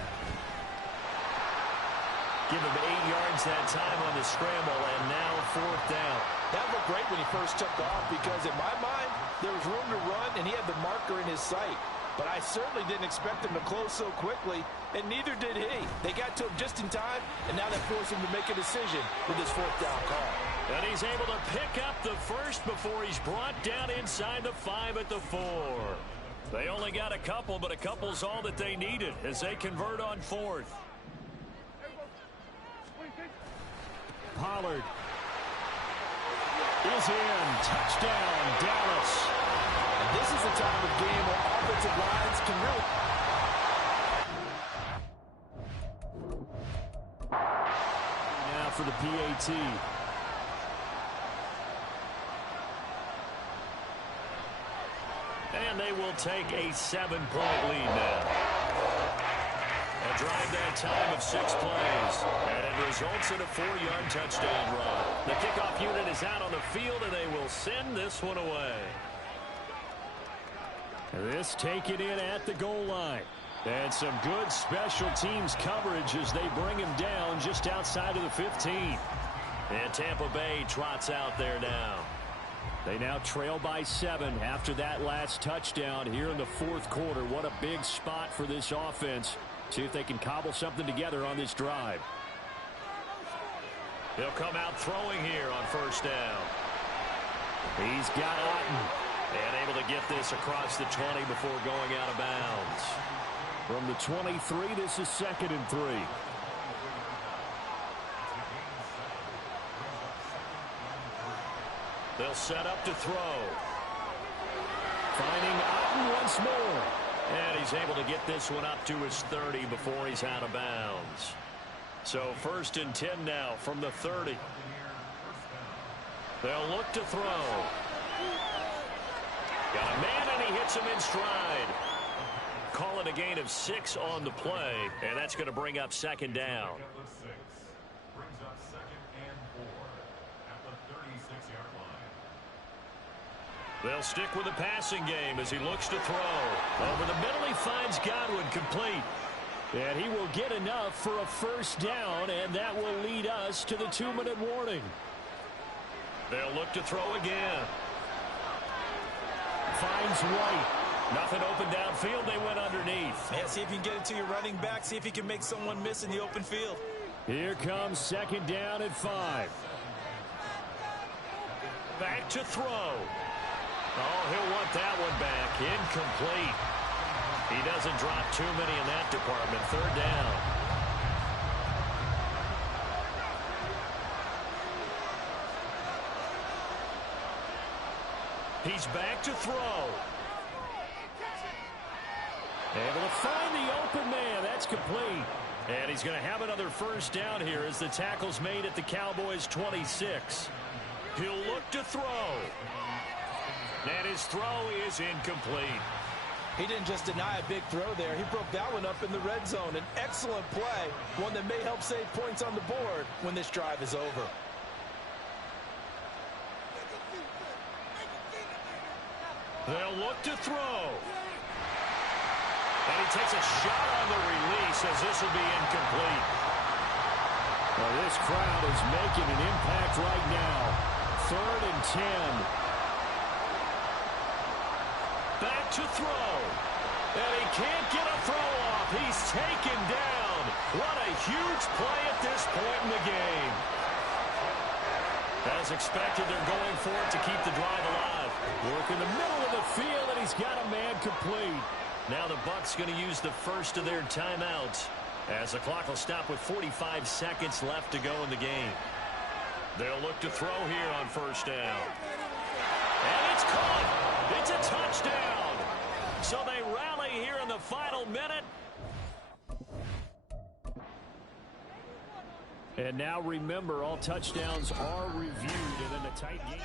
Give him 8 yards that time on the scramble, and now fourth down. That looked great when he first took off because, in my mind, there was room to run, and he had the marker in his sight. But I certainly didn't expect him to close so quickly, and neither did he. They got to him just in time, and now that forced him to make a decision with his fourth down call. And he's able to pick up the first before he's brought down inside the 5 at the 4. They only got a couple, but a couple's all that they needed as they convert on fourth. Pollard is in. Touchdown, Dallas. And this is the time of game where offensive lines can really... Now for the PAT. And they will take a 7-point lead now. A drive that time of 6 plays. And it results in a 4-yard touchdown run. The kickoff unit is out on the field, and they will send this one away. This taken in at the goal line. And some good special teams coverage as they bring him down just outside of the 15. And Tampa Bay trots out there now. They now trail by 7 after that last touchdown here in the fourth quarter. What a big spot for this offense. See if they can cobble something together on this drive. They'll come out throwing here on first down. He's got Otten. And able to get this across the 20 before going out of bounds. From the 23, this is 2nd and 3. They'll set up to throw. Finding Otten once more. And he's able to get this one up to his 30 before he's out of bounds. So 1st and 10 now from the 30. They'll look to throw. Got a man, and he hits him in stride. Call it a gain of 6 on the play, and that's going to bring up 2nd down. They'll stick with the passing game as he looks to throw. Over the middle, he finds Godwin complete. And he will get enough for a first down, and that will lead us to the 2-minute warning. They'll look to throw again. Finds White. Nothing open downfield. They went underneath. Yeah, see if you can get it to your running back. See if you can make someone miss in the open field. Here comes 2nd down at 5. Back to throw. Oh, he'll want that one back. Incomplete. He doesn't drop too many in that department. 3rd down. He's back to throw. Able to find the open man. That's complete. And he's going to have another first down here as the tackle's made at the Cowboys' 26. He'll look to throw. And his throw is incomplete. He didn't just deny a big throw there. He broke that one up in the red zone. An excellent play, one that may help save points on the board when this drive is over. They'll look to throw. And he takes a shot on the release as this will be incomplete. Well, this crowd is making an impact right now. 3rd and 10. Back to throw. And he can't get a throw off. He's taken down. What a huge play at this point in the game. As expected, they're going for it to keep the drive alive. Work in the middle of the field, and he's got a man complete. Now the Bucs going to use the first of their timeouts as the clock will stop with 45 seconds left to go in the game. They'll look to throw here on 1st down. And it's caught. It's a touchdown. So they rally here in the final minute. And now remember, all touchdowns are reviewed, and in a tight game.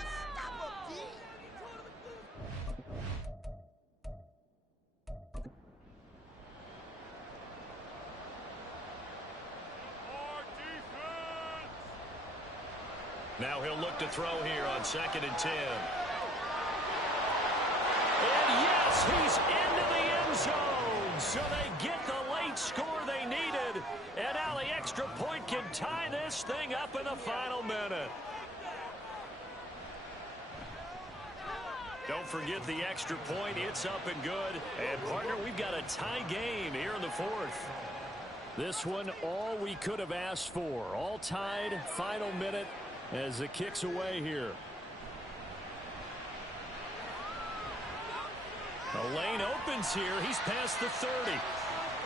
Now he'll look to throw here on 2nd and 10. And yes, he's into the end zone. So they get the late score they needed. And now the extra point can tie this thing up in the final minute. Don't forget the extra point. It's up and good. And, partner, we've got a tie game here in the 4th. This one, all we could have asked for. All tied, final minute as the kick's away here. The lane opens here. He's past the 30.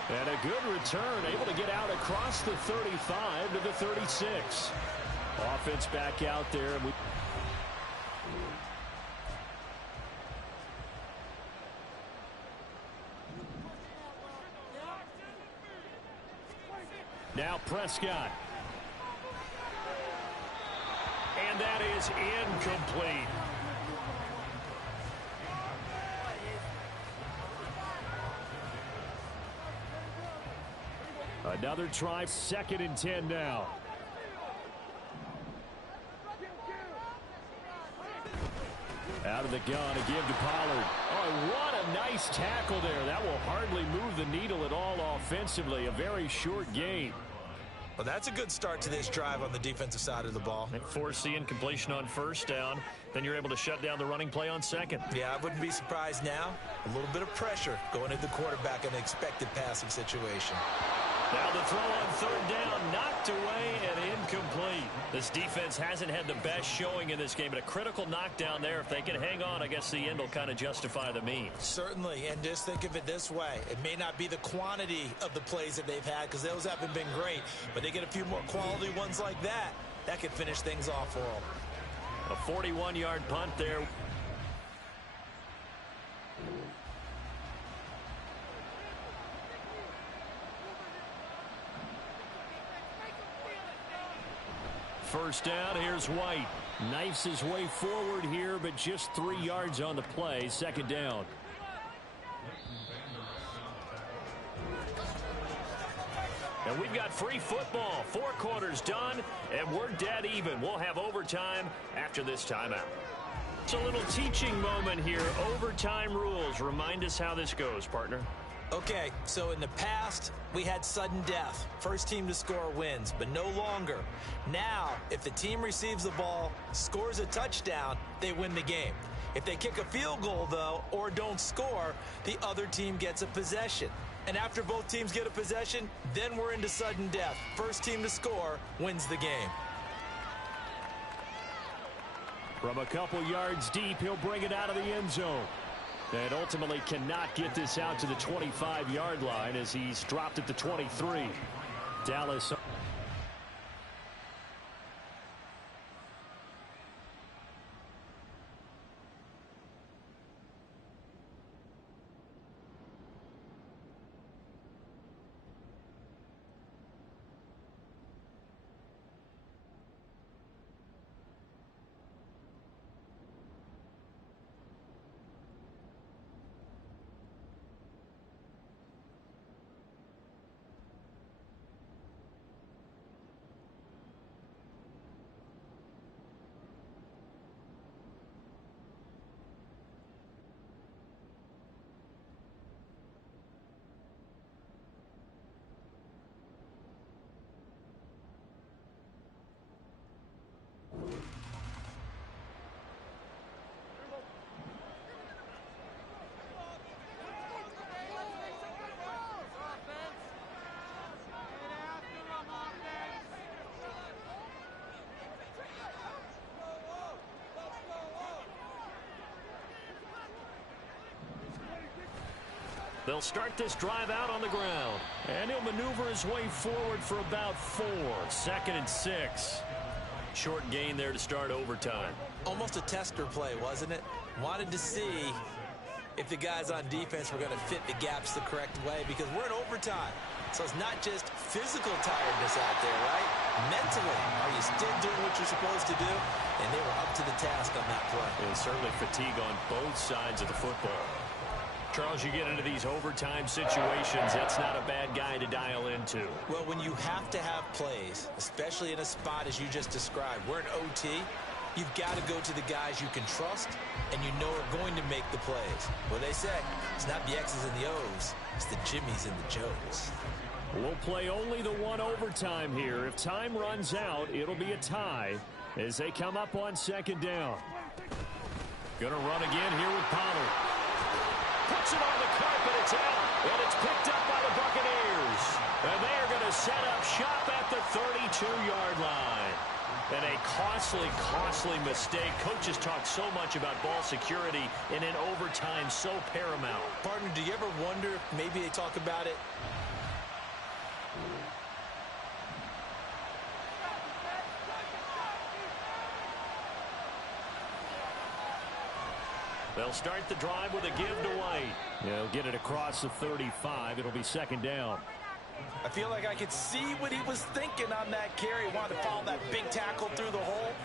And a good return, able to get out across the 35 to the 36. Offense back out there. And now Prescott. And that is incomplete. Another try, 2nd and 10 now. Out of the gun, a give to Pollard. Oh, what a nice tackle there. That will hardly move the needle at all offensively. A very short game. Well, that's a good start to this drive on the defensive side of the ball. They force the incompletion on 1st down. Then you're able to shut down the running play on 2nd. Yeah, I wouldn't be surprised now. A little bit of pressure going at the quarterback in an expected passing situation. Now the throw on 3rd down, knocked away and incomplete. This defense hasn't had the best showing in this game, but a critical knockdown there. If they can hang on, I guess the end will kind of justify the means. Certainly, and just think of it this way. It may not be the quantity of the plays that they've had because those haven't been great, but they get a few more quality ones like that. That could finish things off for them. A 41-yard punt there. First down, here's White. Knifes his way forward here, but just 3 yards on the play. 2nd down. And we've got free football. 4 quarters done, and we're dead even. We'll have overtime after this timeout. It's a little teaching moment here. Overtime rules. Remind us how this goes, partner. Okay, so in the past, we had sudden death. First team to score wins, but no longer. Now, if the team receives the ball, scores a touchdown, they win the game. If they kick a field goal, though, or don't score, the other team gets a possession. And after both teams get a possession, then we're into sudden death. First team to score wins the game. From a couple yards deep, he'll bring it out of the end zone. And ultimately cannot get this out to the 25-yard line as he's dropped at the 23. Dallas. They'll start this drive out on the ground. And he'll maneuver his way forward for about 4. 2nd and 6. Short gain there to start overtime. Almost a tester play, wasn't it? Wanted to see if the guys on defense were going to fit the gaps the correct way, because we're in overtime. So it's not just physical tiredness out there, right? Mentally, are you still doing what you're supposed to do? And they were up to the task on that play. And certainly fatigue on both sides of the football. Charles, you get into these overtime situations, that's not a bad guy to dial into. Well, when you have to have plays, especially in a spot as you just described, we're in OT, you've got to go to the guys you can trust and you know are going to make the plays. What they say, it's not the X's and the O's, it's the Jimmies and the Joes. We'll play only the one overtime here. If time runs out, it'll be a tie as they come up on 2nd down. Gonna run again here with Pollard. Puts it on the carpet, it's out, and it's picked up by the Buccaneers. And they are going to set up shop at the 32-yard line. And a costly mistake. Coaches talk so much about ball security, and in overtime, so paramount. Partner, do you ever wonder if maybe they talk about it? They'll start the drive with a give to White. They'll get it across the 35. It'll be 2nd down. I feel like I could see what he was thinking on that carry. Wanted to follow that big tackle through the hole.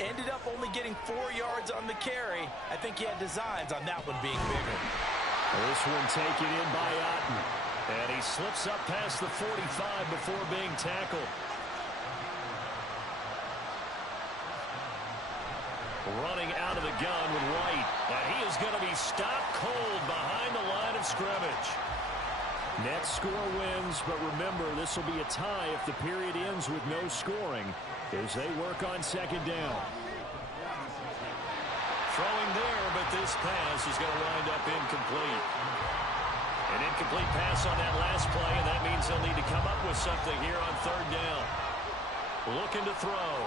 Ended up only getting 4 yards on the carry. I think he had designs on that one being bigger. This one taken in by Otten. And he slips up past the 45 before being tackled. Running out of the gun with White. And he is going to be stopped cold behind the line of scrimmage. Next score wins, but remember, this will be a tie if the period ends with no scoring as they work on 2nd down. Throwing there, but this pass is going to wind up incomplete. An incomplete pass on that last play, and that means they'll need to come up with something here on 3rd down. Looking to throw.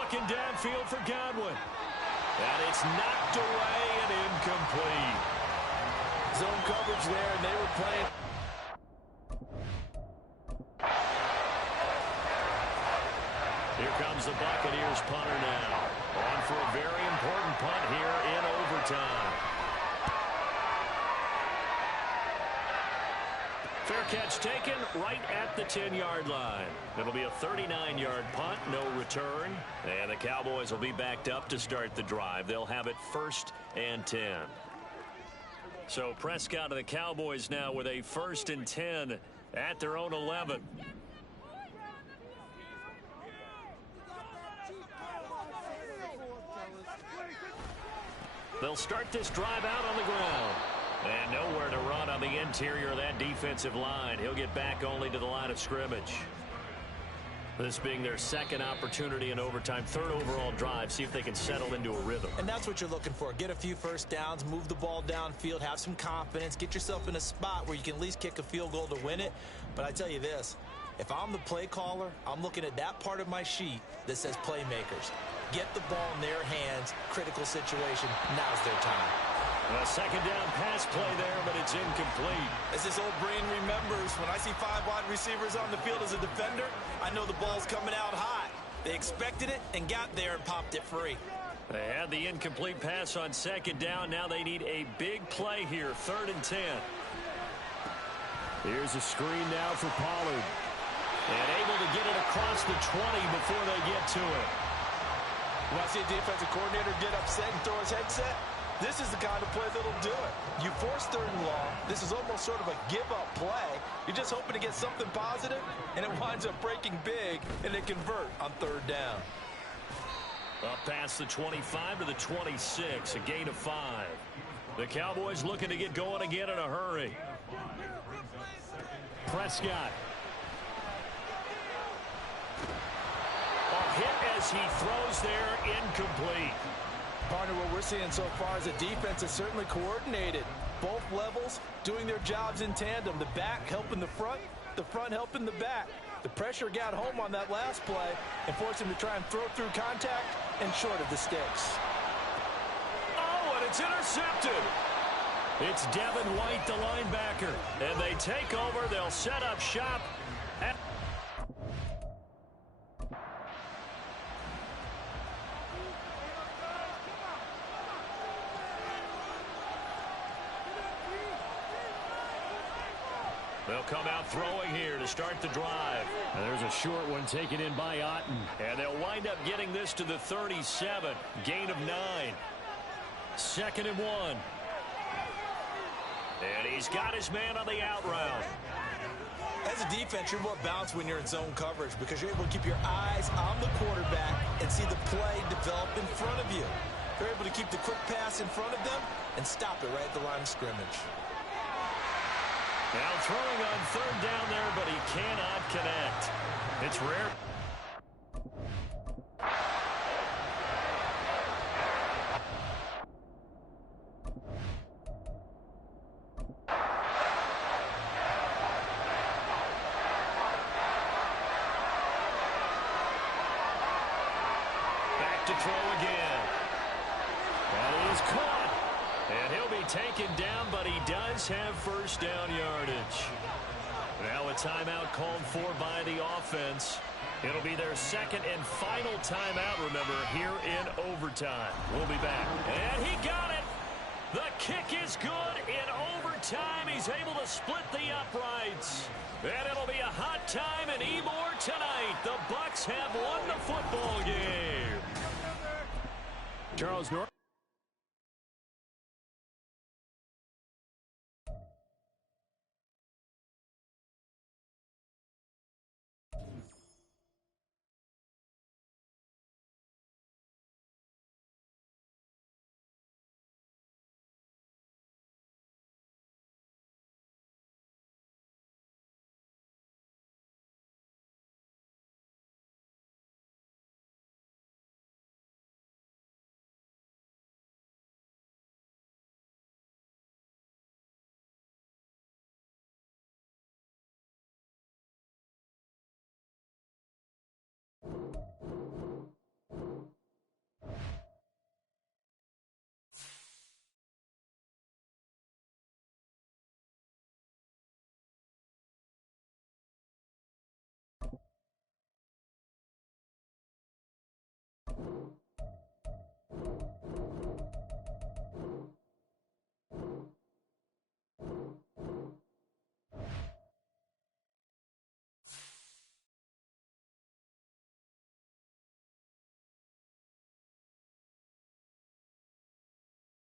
Looking downfield for Godwin. And it's knocked away and incomplete. Zone coverage there, and they were playing. Here comes the Buccaneers punter now. On for a very important punt here in overtime. Fair catch taken right at the 10-yard line. It'll be a 39-yard punt, no return. And the Cowboys will be backed up to start the drive. They'll have it 1st and 10. So Prescott and the Cowboys now with a 1st and 10 at their own 11. They'll start this drive out on the ground. And nowhere to run on the interior of that defensive line. He'll get back only to the line of scrimmage. This being their 2nd opportunity in overtime, 3rd overall drive. See if they can settle into a rhythm. And that's what you're looking for. Get a few first downs, move the ball downfield, have some confidence, get yourself in a spot where you can at least kick a field goal to win it. But I tell you this, if I'm the play caller, I'm looking at that part of my sheet that says playmakers. Get the ball in their hands, critical situation, now's their time. A 2nd down pass play there, but it's incomplete. As this old brain remembers, when I see 5 wide receivers on the field as a defender, I know the ball's coming out hot. They expected it and got there and popped it free. They had the incomplete pass on 2nd down. Now they need a big play here, 3rd and 10. Here's a screen now for Pollard. And able to get it across the 20 before they get to it. When I see a defensive coordinator get upset and throw his headset, this is the kind of play that'll do it. You force 3rd and long. This is almost sort of a give-up play. You're just hoping to get something positive, and it winds up breaking big, and they convert on 3rd down. Up past the 25 to the 26, a gain of 5. The Cowboys looking to get going again in a hurry. Prescott. A hit as he throws there, incomplete. Partner, what we're seeing so far is the defense is certainly coordinated. Both levels doing their jobs in tandem. The back helping the front helping the back. The pressure got home on that last play and forced him to try and throw through contact and short of the sticks. Oh, and it's intercepted. It's Devin White, the linebacker. And they take over. They'll set up shop. They'll come out throwing here to start the drive. And there's a short one taken in by Otten. And they'll wind up getting this to the 37. Gain of 9. 2nd and 1. And he's got his man on the out route. As a defense, you're more balanced when you're in zone coverage because you're able to keep your eyes on the quarterback and see the play develop in front of you. You're able to keep the quick pass in front of them and stop it right at the line of scrimmage. Now throwing on 3rd down there, but he cannot connect. It's rare. Back to throw again. That is caught. And he'll be taken down, but he does have 1st down yardage. Now a timeout called for by the offense. It'll be their 2nd and final timeout, remember, here in overtime. We'll be back. And he got it. The kick is good in overtime. He's able to split the uprights. And it'll be a hot time in Ybor tonight. The Bucs have won the football game. Charles North.